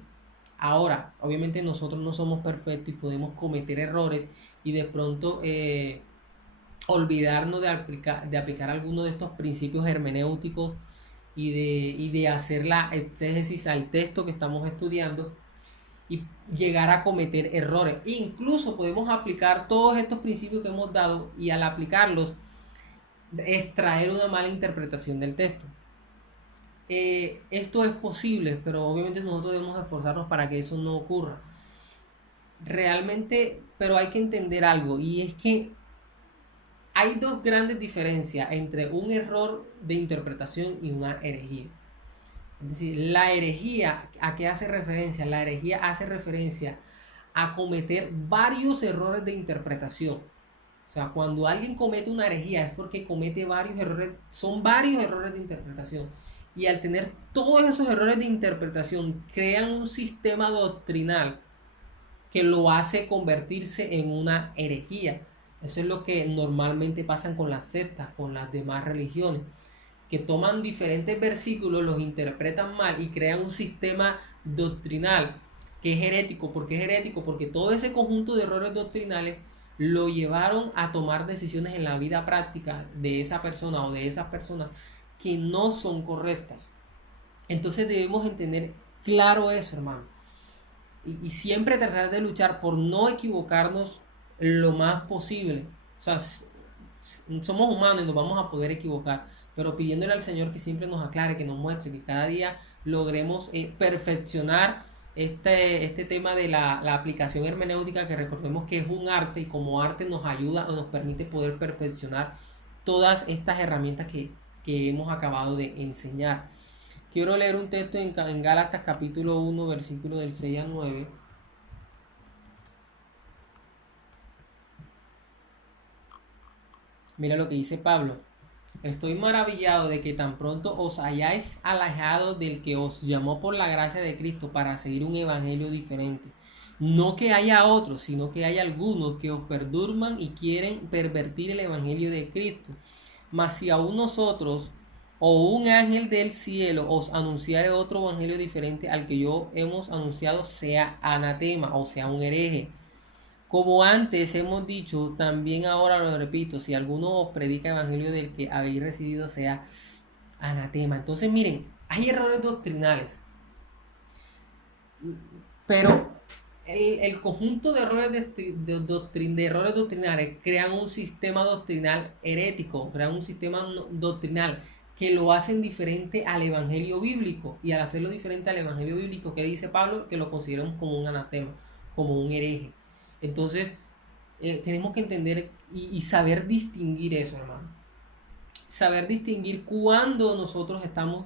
Ahora, obviamente nosotros no somos perfectos y podemos cometer errores y de pronto olvidarnos de aplicar algunos de estos principios hermenéuticos y de hacer la exégesis al texto que estamos estudiando y llegar a cometer errores. Incluso podemos aplicar todos estos principios que hemos dado y al aplicarlos extraer una mala interpretación del texto. Esto es posible, pero obviamente nosotros debemos esforzarnos para que eso no ocurra. Realmente, pero hay que entender algo, y es que hay dos grandes diferencias entre un error de interpretación y una herejía. Es decir, la herejía, ¿a qué hace referencia? La herejía hace referencia a cometer varios errores de interpretación. O sea, cuando alguien comete una herejía es porque comete varios errores, son varios errores de interpretación. Y al tener todos esos errores de interpretación, crean un sistema doctrinal que lo hace convertirse en una herejía. Eso es lo que normalmente pasa con las sectas, con las demás religiones, que toman diferentes versículos, los interpretan mal y crean un sistema doctrinal que es herético. ¿Por qué es herético? Porque todo ese conjunto de errores doctrinales lo llevaron a tomar decisiones en la vida práctica de esa persona o de esas personas que no son correctas. Entonces debemos entender claro eso, hermano. Y siempre tratar de luchar por no equivocarnos lo más posible. O sea, somos humanos y nos vamos a poder equivocar, pero pidiéndole al Señor que siempre nos aclare, que nos muestre, que cada día logremos perfeccionar este tema de la aplicación hermenéutica, que recordemos que es un arte, y como arte nos ayuda o nos permite poder perfeccionar todas estas herramientas que hemos acabado de enseñar. Quiero leer un texto en Gálatas capítulo 1, versículo del 6 al 9. Mira lo que dice Pablo. estoy maravillado de que tan pronto os hayáis alejado del que os llamó por la gracia de Cristo para seguir un evangelio diferente. No que haya otros, sino que hay algunos que os perdurman y quieren pervertir el evangelio de Cristo. Mas si aún nosotros o un ángel del cielo os anunciare otro evangelio diferente al que yo hemos anunciado, sea anatema, o sea un hereje. Como antes hemos dicho, también ahora lo repito, si alguno os predica evangelio del que habéis recibido, sea anatema. Entonces miren, hay errores doctrinales, pero el conjunto de errores doctrinales crean un sistema doctrinal herético, crean un sistema doctrinal que lo hacen diferente al evangelio bíblico, y al hacerlo diferente al evangelio bíblico, ¿qué dice Pablo? Que lo consideramos como un anatema, como un hereje. Entonces tenemos que entender y saber distinguir eso, hermano. Saber distinguir cuando nosotros estamos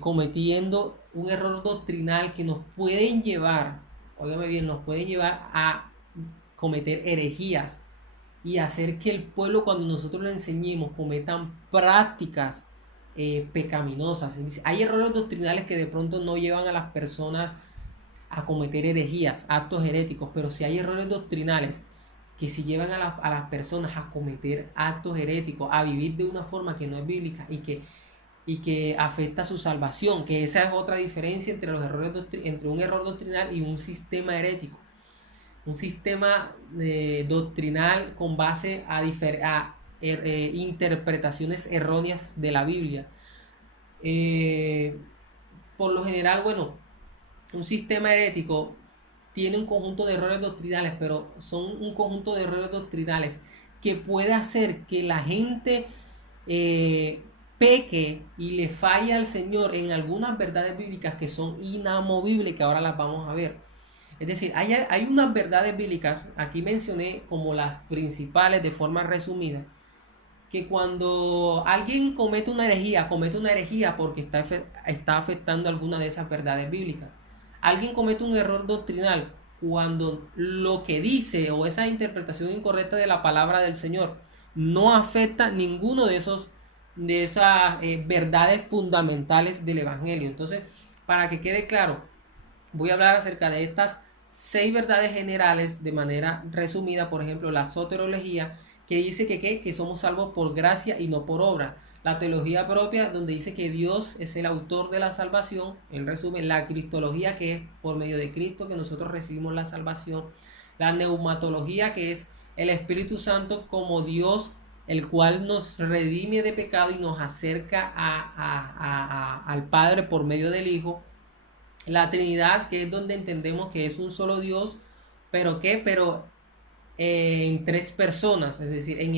cometiendo un error doctrinal que nos pueden llevar, óigame bien, nos pueden llevar a cometer herejías y hacer que el pueblo, cuando nosotros le enseñemos, cometan prácticas pecaminosas. Hay errores doctrinales que de pronto no llevan a las personas a cometer herejías, actos heréticos, pero si hay errores doctrinales que si llevan a las personas a cometer actos heréticos, a vivir de una forma que no es bíblica y que afecta su salvación, que esa es otra diferencia entre los errores entre un error doctrinal y un sistema herético. Un sistema doctrinal con base a interpretaciones erróneas de la Biblia. Por lo general, bueno, un sistema herético tiene un conjunto de errores doctrinales, pero son un conjunto de errores doctrinales que puede hacer que la gente peque y le falle al Señor en algunas verdades bíblicas que son inamovibles, que ahora las vamos a ver. Es decir, hay unas verdades bíblicas, aquí mencioné como las principales de forma resumida, que cuando alguien comete una herejía porque está afectando alguna de esas verdades bíblicas. Alguien comete un error doctrinal cuando lo que dice o esa interpretación incorrecta de la palabra del Señor no afecta ninguno de esas verdades fundamentales del Evangelio. Entonces, para que quede claro, voy a hablar acerca de estas 6 verdades generales de manera resumida. Por ejemplo, la soterología, que dice que somos salvos por gracia y no por obra. La teología propia, donde dice que Dios es el autor de la salvación. En resumen, la cristología, que es por medio de Cristo que nosotros recibimos la salvación. La neumatología, que es el Espíritu Santo como Dios, el cual nos redime de pecado y nos acerca al Padre por medio del Hijo. La Trinidad, que es donde entendemos que es un solo Dios, pero en 3 personas, es decir, en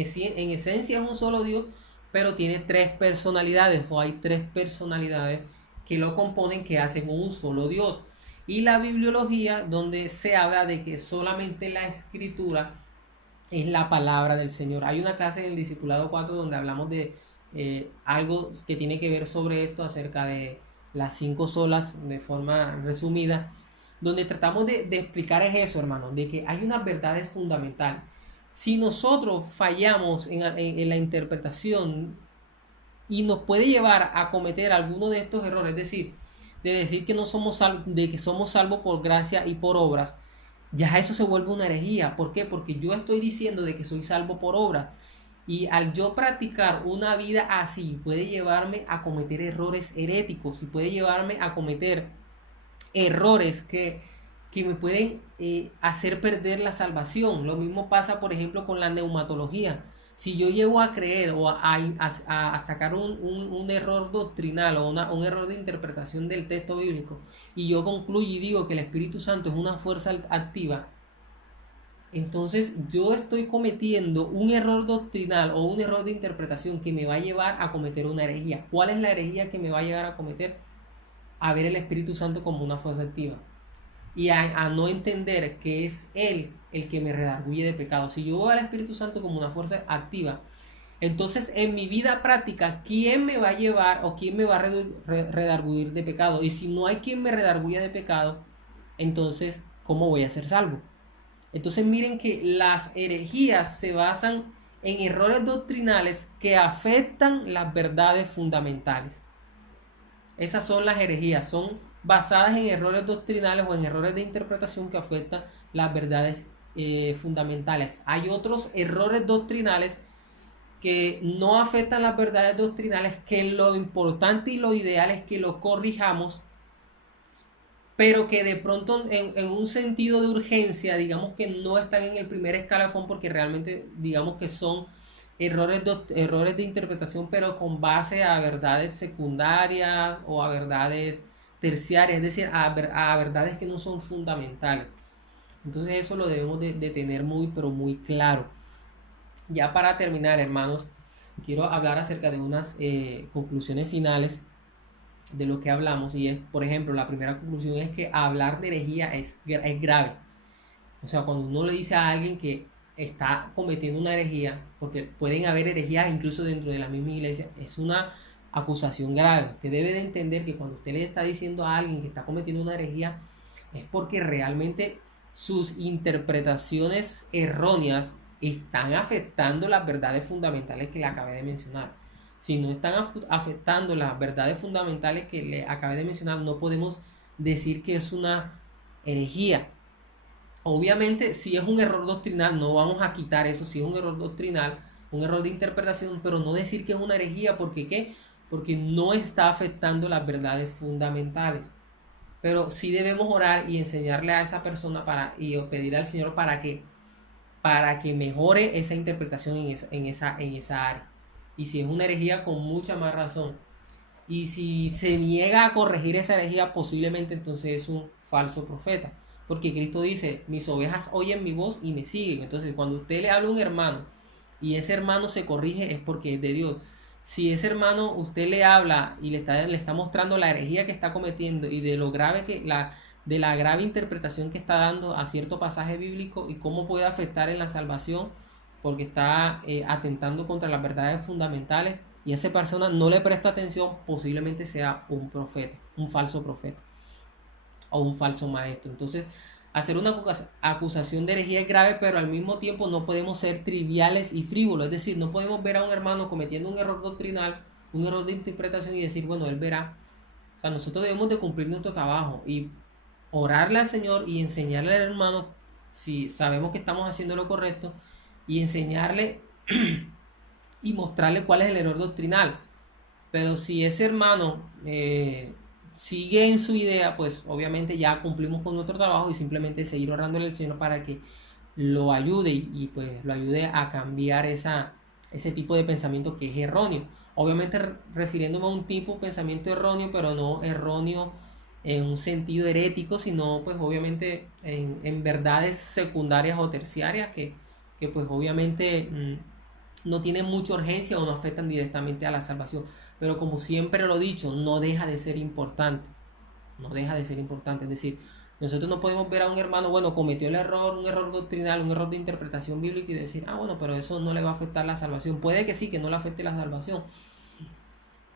esencia es un solo Dios, pero tiene 3 personalidades, o hay 3 personalidades que lo componen, que hacen un solo Dios. Y la bibliología, donde se habla de que solamente la escritura es la palabra del Señor. Hay una clase en el Discipulado 4 donde hablamos de algo que tiene que ver sobre esto, acerca de las 5 solas, de forma resumida, donde tratamos de explicar es eso, hermano, de que hay unas verdades fundamentales. Si nosotros fallamos en la interpretación y nos puede llevar a cometer alguno de estos errores, es decir, de decir que no somos de que somos salvos por gracia y por obras, ya eso se vuelve una herejía. ¿Por qué? Porque yo estoy diciendo de que soy salvo por obras, y al yo practicar una vida así puede llevarme a cometer errores heréticos y puede llevarme a cometer errores que me pueden hacer perder la salvación. Lo mismo pasa, por ejemplo, con la neumatología. Si yo llego a creer o a sacar un error doctrinal o un error de interpretación del texto bíblico, y yo concluyo y digo que el Espíritu Santo es una fuerza activa, entonces yo estoy cometiendo un error doctrinal o un error de interpretación que me va a llevar a cometer una herejía. ¿Cuál es la herejía que me va a llegar a cometer? A ver el Espíritu Santo como una fuerza activa y a no entender que es Él el que me redarguye de pecado. Si yo veo al Espíritu Santo como una fuerza activa, entonces en mi vida práctica, ¿quién me va a llevar o quién me va a redarguir de pecado? Y si no hay quien me redarguya de pecado, entonces, ¿cómo voy a ser salvo? Entonces miren que las herejías se basan en errores doctrinales que afectan las verdades fundamentales. Esas son las herejías, son basadas en errores doctrinales o en errores de interpretación que afectan las verdades fundamentales. Hay otros errores doctrinales que no afectan las verdades doctrinales, que lo importante y lo ideal es que lo corrijamos, pero que de pronto en un sentido de urgencia, digamos que no están en el primer escalafón porque realmente digamos que son errores de interpretación, pero con base a verdades secundarias o a verdades terciarias, es decir, a verdades que no son fundamentales. Entonces eso lo debemos de tener muy, pero muy claro. Ya para terminar, hermanos, quiero hablar acerca de unas conclusiones finales de lo que hablamos, y es, por ejemplo, la primera conclusión es que hablar de herejía es grave. O sea, cuando uno le dice a alguien que está cometiendo una herejía, porque pueden haber herejías incluso dentro de la misma iglesia, es una acusación grave. Usted debe de entender que cuando usted le está diciendo a alguien que está cometiendo una herejía, es porque realmente sus interpretaciones erróneas están afectando las verdades fundamentales que le acabé de mencionar. Si no están afectando las verdades fundamentales que le acabé de mencionar, no podemos decir que es una herejía. Obviamente, si es un error doctrinal, no vamos a quitar eso, si es un error doctrinal, un error de interpretación, pero no decir que es una herejía, ¿porque qué? Porque no está afectando las verdades fundamentales. Pero sí debemos orar y enseñarle a esa persona y pedir al Señor para que mejore esa interpretación en esa área. Y si es una herejía, con mucha más razón. Y si se niega a corregir esa herejía, posiblemente entonces es un falso profeta. Porque Cristo dice, mis ovejas oyen mi voz y me siguen. Entonces, cuando usted le habla a un hermano y ese hermano se corrige, es porque es de Dios. Si ese hermano usted le habla y le está mostrando la herejía que está cometiendo y de lo grave de la grave interpretación que está dando a cierto pasaje bíblico y cómo puede afectar en la salvación, porque está atentando contra las verdades fundamentales, y esa persona no le presta atención, posiblemente sea un profeta, un falso profeta o un falso maestro. Entonces, hacer una acusación de herejía es grave, pero al mismo tiempo no podemos ser triviales y frívolos. Es decir, no podemos ver a un hermano cometiendo un error doctrinal, un error de interpretación y decir, bueno, él verá. O sea, nosotros debemos de cumplir nuestro trabajo y orarle al Señor y enseñarle al hermano si sabemos que estamos haciendo lo correcto, y enseñarle y mostrarle cuál es el error doctrinal. Pero si ese hermano sigue en su idea, pues obviamente ya cumplimos con nuestro trabajo y simplemente seguir orándole al Señor para que lo ayude y pues lo ayude a cambiar ese tipo de pensamiento que es erróneo. Obviamente refiriéndome a un tipo de pensamiento erróneo, pero no erróneo en un sentido herético, sino pues obviamente en verdades secundarias o terciarias que pues obviamente no tienen mucha urgencia o no afectan directamente a la salvación. Pero como siempre lo he dicho, no deja de ser importante. No deja de ser importante. Es decir, nosotros no podemos ver a un hermano, bueno, cometió el error, un error doctrinal, un error de interpretación bíblica y decir, ah, bueno, pero eso no le va a afectar la salvación. Puede que sí, que no le afecte la salvación.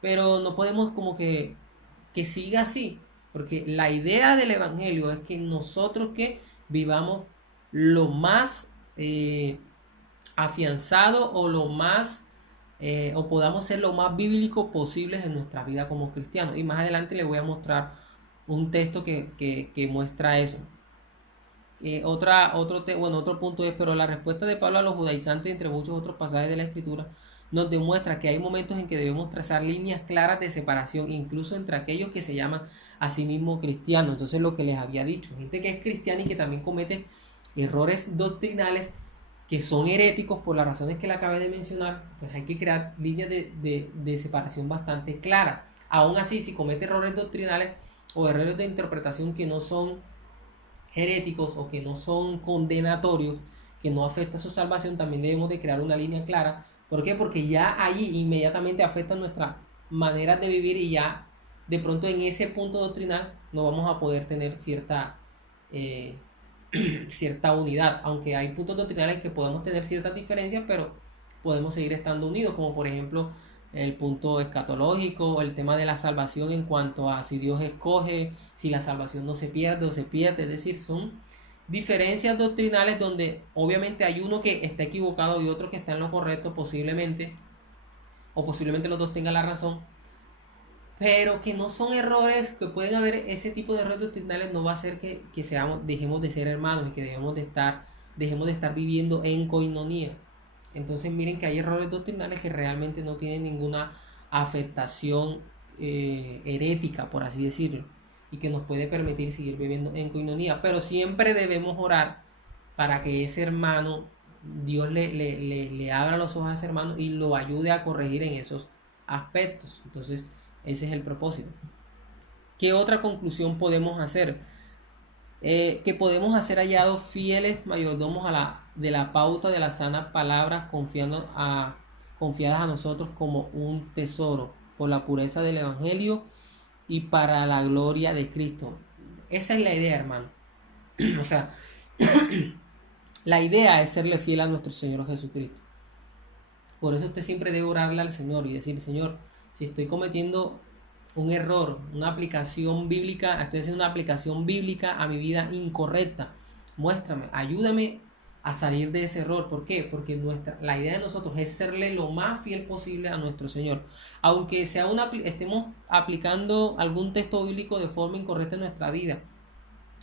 Pero no podemos como que siga así. Porque la idea del Evangelio es que nosotros que vivamos lo más afianzado o lo más o podamos ser lo más bíblico posibles en nuestra vida como cristianos. Y más adelante les voy a mostrar un texto que muestra eso. Otro punto es, pero la respuesta de Pablo a los judaizantes, entre muchos otros pasajes de la Escritura, nos demuestra que hay momentos en que debemos trazar líneas claras de separación, incluso entre aquellos que se llaman a sí mismos cristianos. Entonces, lo que les había dicho, gente que es cristiana y que también comete errores doctrinales que son heréticos por las razones que le acabé de mencionar, pues hay que crear líneas de separación bastante claras. Aún así, si comete errores doctrinales o errores de interpretación que no son heréticos o que no son condenatorios, que no afecta su salvación, también debemos de crear una línea clara. ¿Por qué? Porque ya ahí inmediatamente afecta nuestra manera de vivir y ya de pronto en ese punto doctrinal no vamos a poder tener cierta unidad, aunque hay puntos doctrinales que podemos tener ciertas diferencias, pero podemos seguir estando unidos, como por ejemplo el punto escatológico, el tema de la salvación en cuanto a si Dios escoge, si la salvación no se pierde o se pierde, es decir, son diferencias doctrinales donde obviamente hay uno que está equivocado y otro que está en lo correcto posiblemente, o posiblemente los dos tengan la razón, pero que no son errores, que pueden haber ese tipo de errores doctrinales, no va a hacer que seamos, dejemos de ser hermanos y que dejemos de estar viviendo en coinonía. Entonces miren que hay errores doctrinales que realmente no tienen ninguna afectación herética, por así decirlo, y que nos puede permitir seguir viviendo en coinonía. Pero siempre debemos orar para que ese hermano, Dios le abra los ojos a ese hermano y lo ayude a corregir en esos aspectos. Entonces, ese es el propósito. ¿Qué otra conclusión podemos hacer? Que podemos hacer hallados fieles mayordomos de la pauta de las sanas palabras, confiadas a nosotros como un tesoro, por la pureza del Evangelio y para la gloria de Cristo. Esa es la idea, hermano. O sea, la idea es serle fiel a nuestro Señor Jesucristo. Por eso usted siempre debe orarle al Señor y decir: Señor, si estoy cometiendo un error, una aplicación bíblica, estoy haciendo una aplicación bíblica a mi vida incorrecta, muéstrame, ayúdame a salir de ese error. ¿Por qué? Porque la idea de nosotros es serle lo más fiel posible a nuestro Señor. Aunque estemos aplicando algún texto bíblico de forma incorrecta en nuestra vida,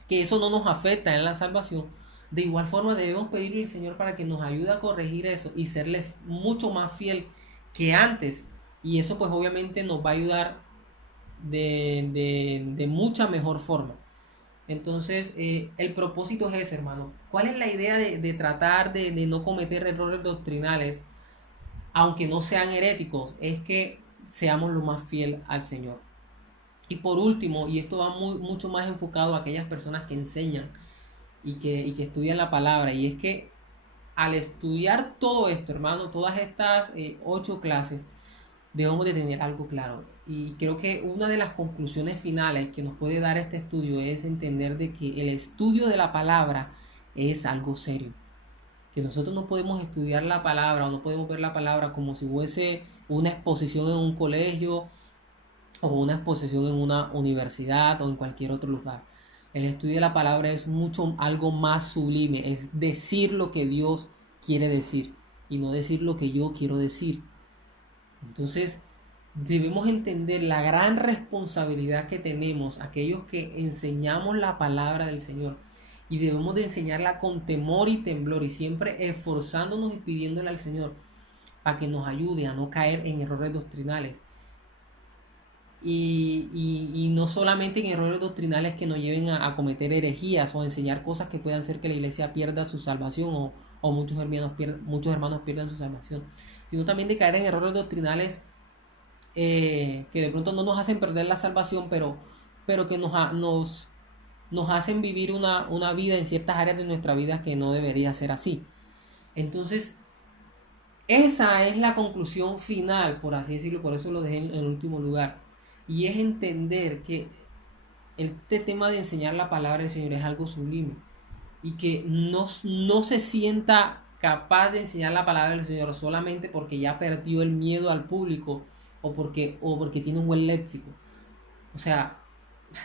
que eso no nos afecta en la salvación, de igual forma debemos pedirle al Señor para que nos ayude a corregir eso y serle mucho más fiel que antes. Y eso pues obviamente nos va a ayudar de mucha mejor forma. Entonces, el propósito es ese, hermano. ¿Cuál es la idea de tratar de no cometer errores doctrinales, aunque no sean heréticos? Es que seamos lo más fiel al Señor. Y por último, y esto va mucho más enfocado a aquellas personas que enseñan y que estudian la palabra, y es que al estudiar todo esto, hermano, todas estas 8 clases, debemos de tener algo claro. Y creo que una de las conclusiones finales que nos puede dar este estudio es entender de que el estudio de la palabra es algo serio. Que nosotros no podemos estudiar la palabra o no podemos ver la palabra como si fuese una exposición en un colegio o una exposición en una universidad o en cualquier otro lugar. El estudio de la palabra es algo más sublime, es decir lo que Dios quiere decir y no decir lo que yo quiero decir. Entonces, debemos entender la gran responsabilidad que tenemos aquellos que enseñamos la palabra del Señor, y debemos de enseñarla con temor y temblor y siempre esforzándonos y pidiéndole al Señor para que nos ayude a no caer en errores doctrinales. Y no solamente en errores doctrinales que nos lleven a cometer herejías o a enseñar cosas que puedan hacer que la iglesia pierda su salvación, o muchos hermanos pierdan su salvación, sino también de caer en errores doctrinales que de pronto no nos hacen perder la salvación, pero que nos hacen vivir una vida en ciertas áreas de nuestra vida que no debería ser así. Entonces, esa es la conclusión final, por así decirlo, por eso lo dejé en último lugar. Y es entender que este tema de enseñar la palabra del Señor es algo sublime. Y que no se sienta capaz de enseñar la palabra del Señor solamente porque ya perdió el miedo al público o porque tiene un buen léxico. O sea,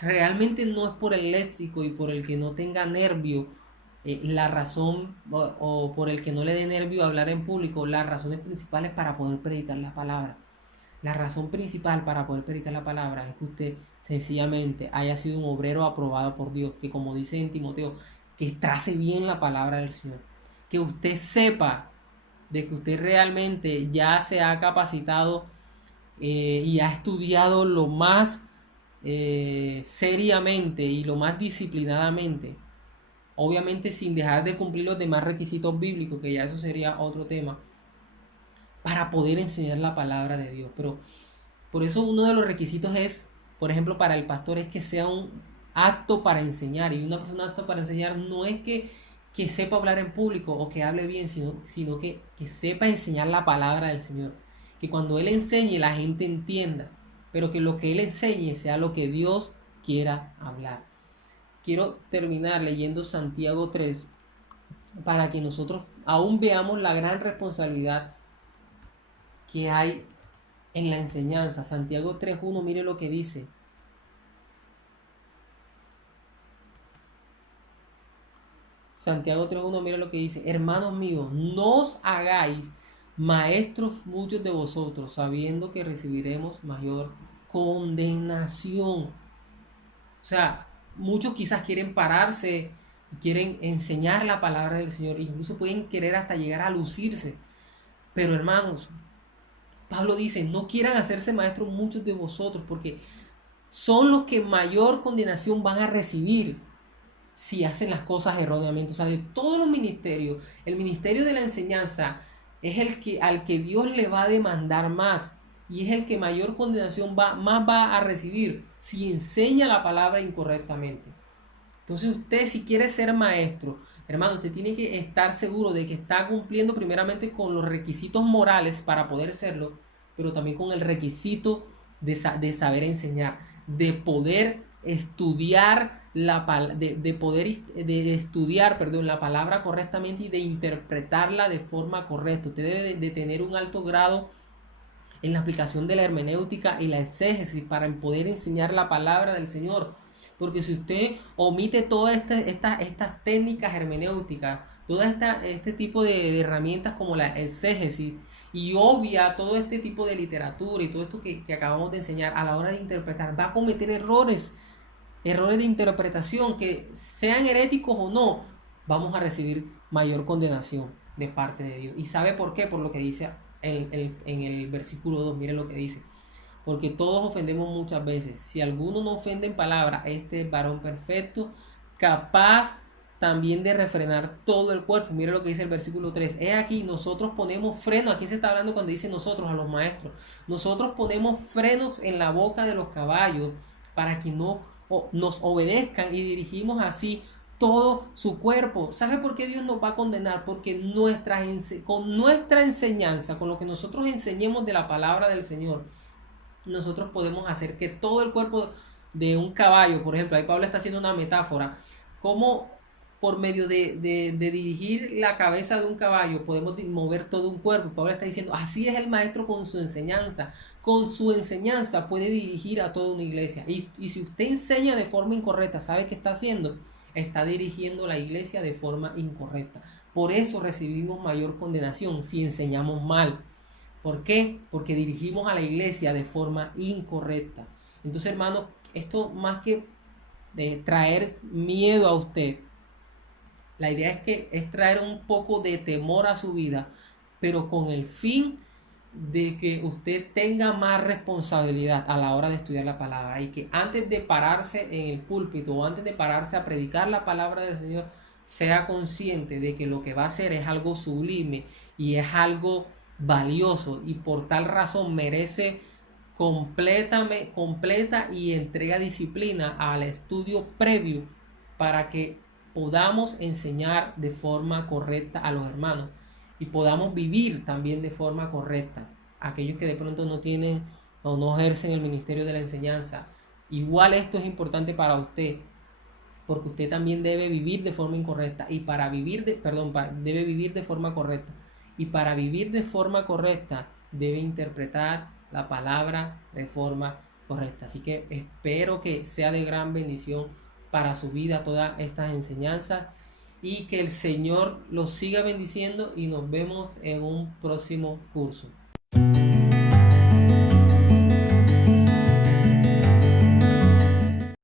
realmente no es por el léxico y por el que no tenga nervio, la razón, o por el que no le dé nervio hablar en público, las razones principales para poder predicar la palabra. La razón principal para poder predicar la palabra es que usted sencillamente haya sido un obrero aprobado por Dios, que como dice en Timoteo, que trace bien la palabra del Señor, que usted sepa de que usted realmente ya se ha capacitado y ha estudiado lo más seriamente y lo más disciplinadamente, obviamente sin dejar de cumplir los demás requisitos bíblicos, que ya eso sería otro tema, para poder enseñar la palabra de Dios. Pero por eso uno de los requisitos es, por ejemplo, para el pastor, es que sea un apto para enseñar. Y una persona apta para enseñar no es que sepa hablar en público o que hable bien, sino que sepa enseñar la palabra del Señor. Que cuando Él enseñe la gente entienda, pero que lo que Él enseñe sea lo que Dios quiera hablar. Quiero terminar leyendo Santiago 3 para que nosotros aún veamos la gran responsabilidad que hay en la enseñanza. Santiago 3:1, mire lo que dice. Santiago 3:1, mira lo que dice: hermanos míos, no os hagáis maestros muchos de vosotros, sabiendo que recibiremos mayor condenación. O sea, muchos quizás quieren pararse, quieren enseñar la palabra del Señor, incluso pueden querer hasta llegar a lucirse. Pero hermanos, Pablo dice, no quieran hacerse maestros muchos de vosotros, porque son los que mayor condenación van a recibir si hacen las cosas erróneamente. O sea, de todos los ministerios, el ministerio de la enseñanza es el que al que Dios le va a demandar más, y es el que mayor condenación más va a recibir si enseña la palabra incorrectamente. Entonces usted, si quiere ser maestro, hermano, usted tiene que estar seguro de que está cumpliendo primeramente con los requisitos morales para poder serlo, pero también con el requisito de saber enseñar, de poder estudiar de estudiar, perdón, la palabra correctamente y de interpretarla de forma correcta. Usted debe de tener un alto grado en la aplicación de la hermenéutica y la exégesis para poder enseñar la palabra del Señor. Porque si usted omite todas estas técnicas hermenéuticas, todo este tipo de herramientas como la exégesis, y obvia todo este tipo de literatura y todo esto que acabamos de enseñar a la hora de interpretar, va a cometer errores de interpretación que sean heréticos o no, vamos a recibir mayor condenación de parte de Dios. ¿Y sabe por qué? Por lo que dice en el versículo 2, mire lo que dice: porque todos ofendemos muchas veces. Si alguno no ofende en palabra, este es varón perfecto, capaz también de refrenar todo el cuerpo. Mire lo que dice el versículo 3. He aquí, nosotros ponemos freno. Aquí se está hablando cuando dice nosotros, a los maestros. Nosotros ponemos frenos en la boca de los caballos para que no nos obedezcan, y dirigimos así todo su cuerpo. ¿Sabe por qué Dios nos va a condenar? Porque con nuestra enseñanza, con lo que nosotros enseñemos de la palabra del Señor, nosotros podemos hacer que todo el cuerpo de un caballo, por ejemplo, ahí Pablo está haciendo una metáfora, como por medio de dirigir la cabeza de un caballo podemos mover todo un cuerpo. Pablo está diciendo, así es el maestro con su enseñanza. Con su enseñanza puede dirigir a toda una iglesia. Y si usted enseña de forma incorrecta, ¿sabe qué está haciendo? Está dirigiendo la iglesia de forma incorrecta. Por eso recibimos mayor condenación si enseñamos mal. ¿Por qué? Porque dirigimos a la iglesia de forma incorrecta. Entonces, hermanos, esto más que traer miedo a usted, la idea es traer un poco de temor a su vida, pero con el fin de que usted tenga más responsabilidad a la hora de estudiar la palabra, y que antes de pararse en el púlpito o antes de pararse a predicar la palabra del Señor, sea consciente de que lo que va a hacer es algo sublime y es algo valioso, y por tal razón merece completa y entrega disciplina al estudio previo para que podamos enseñar de forma correcta a los hermanos y podamos vivir también de forma correcta. Aquellos que de pronto no tienen o no ejercen el ministerio de la enseñanza, igual esto es importante para usted, porque usted también debe vivir de forma incorrecta y debe vivir de forma correcta, y para vivir de forma correcta debe interpretar la palabra de forma correcta. Así que espero que sea de gran bendición para su vida todas estas enseñanzas, y que el Señor los siga bendiciendo, y nos vemos en un próximo curso.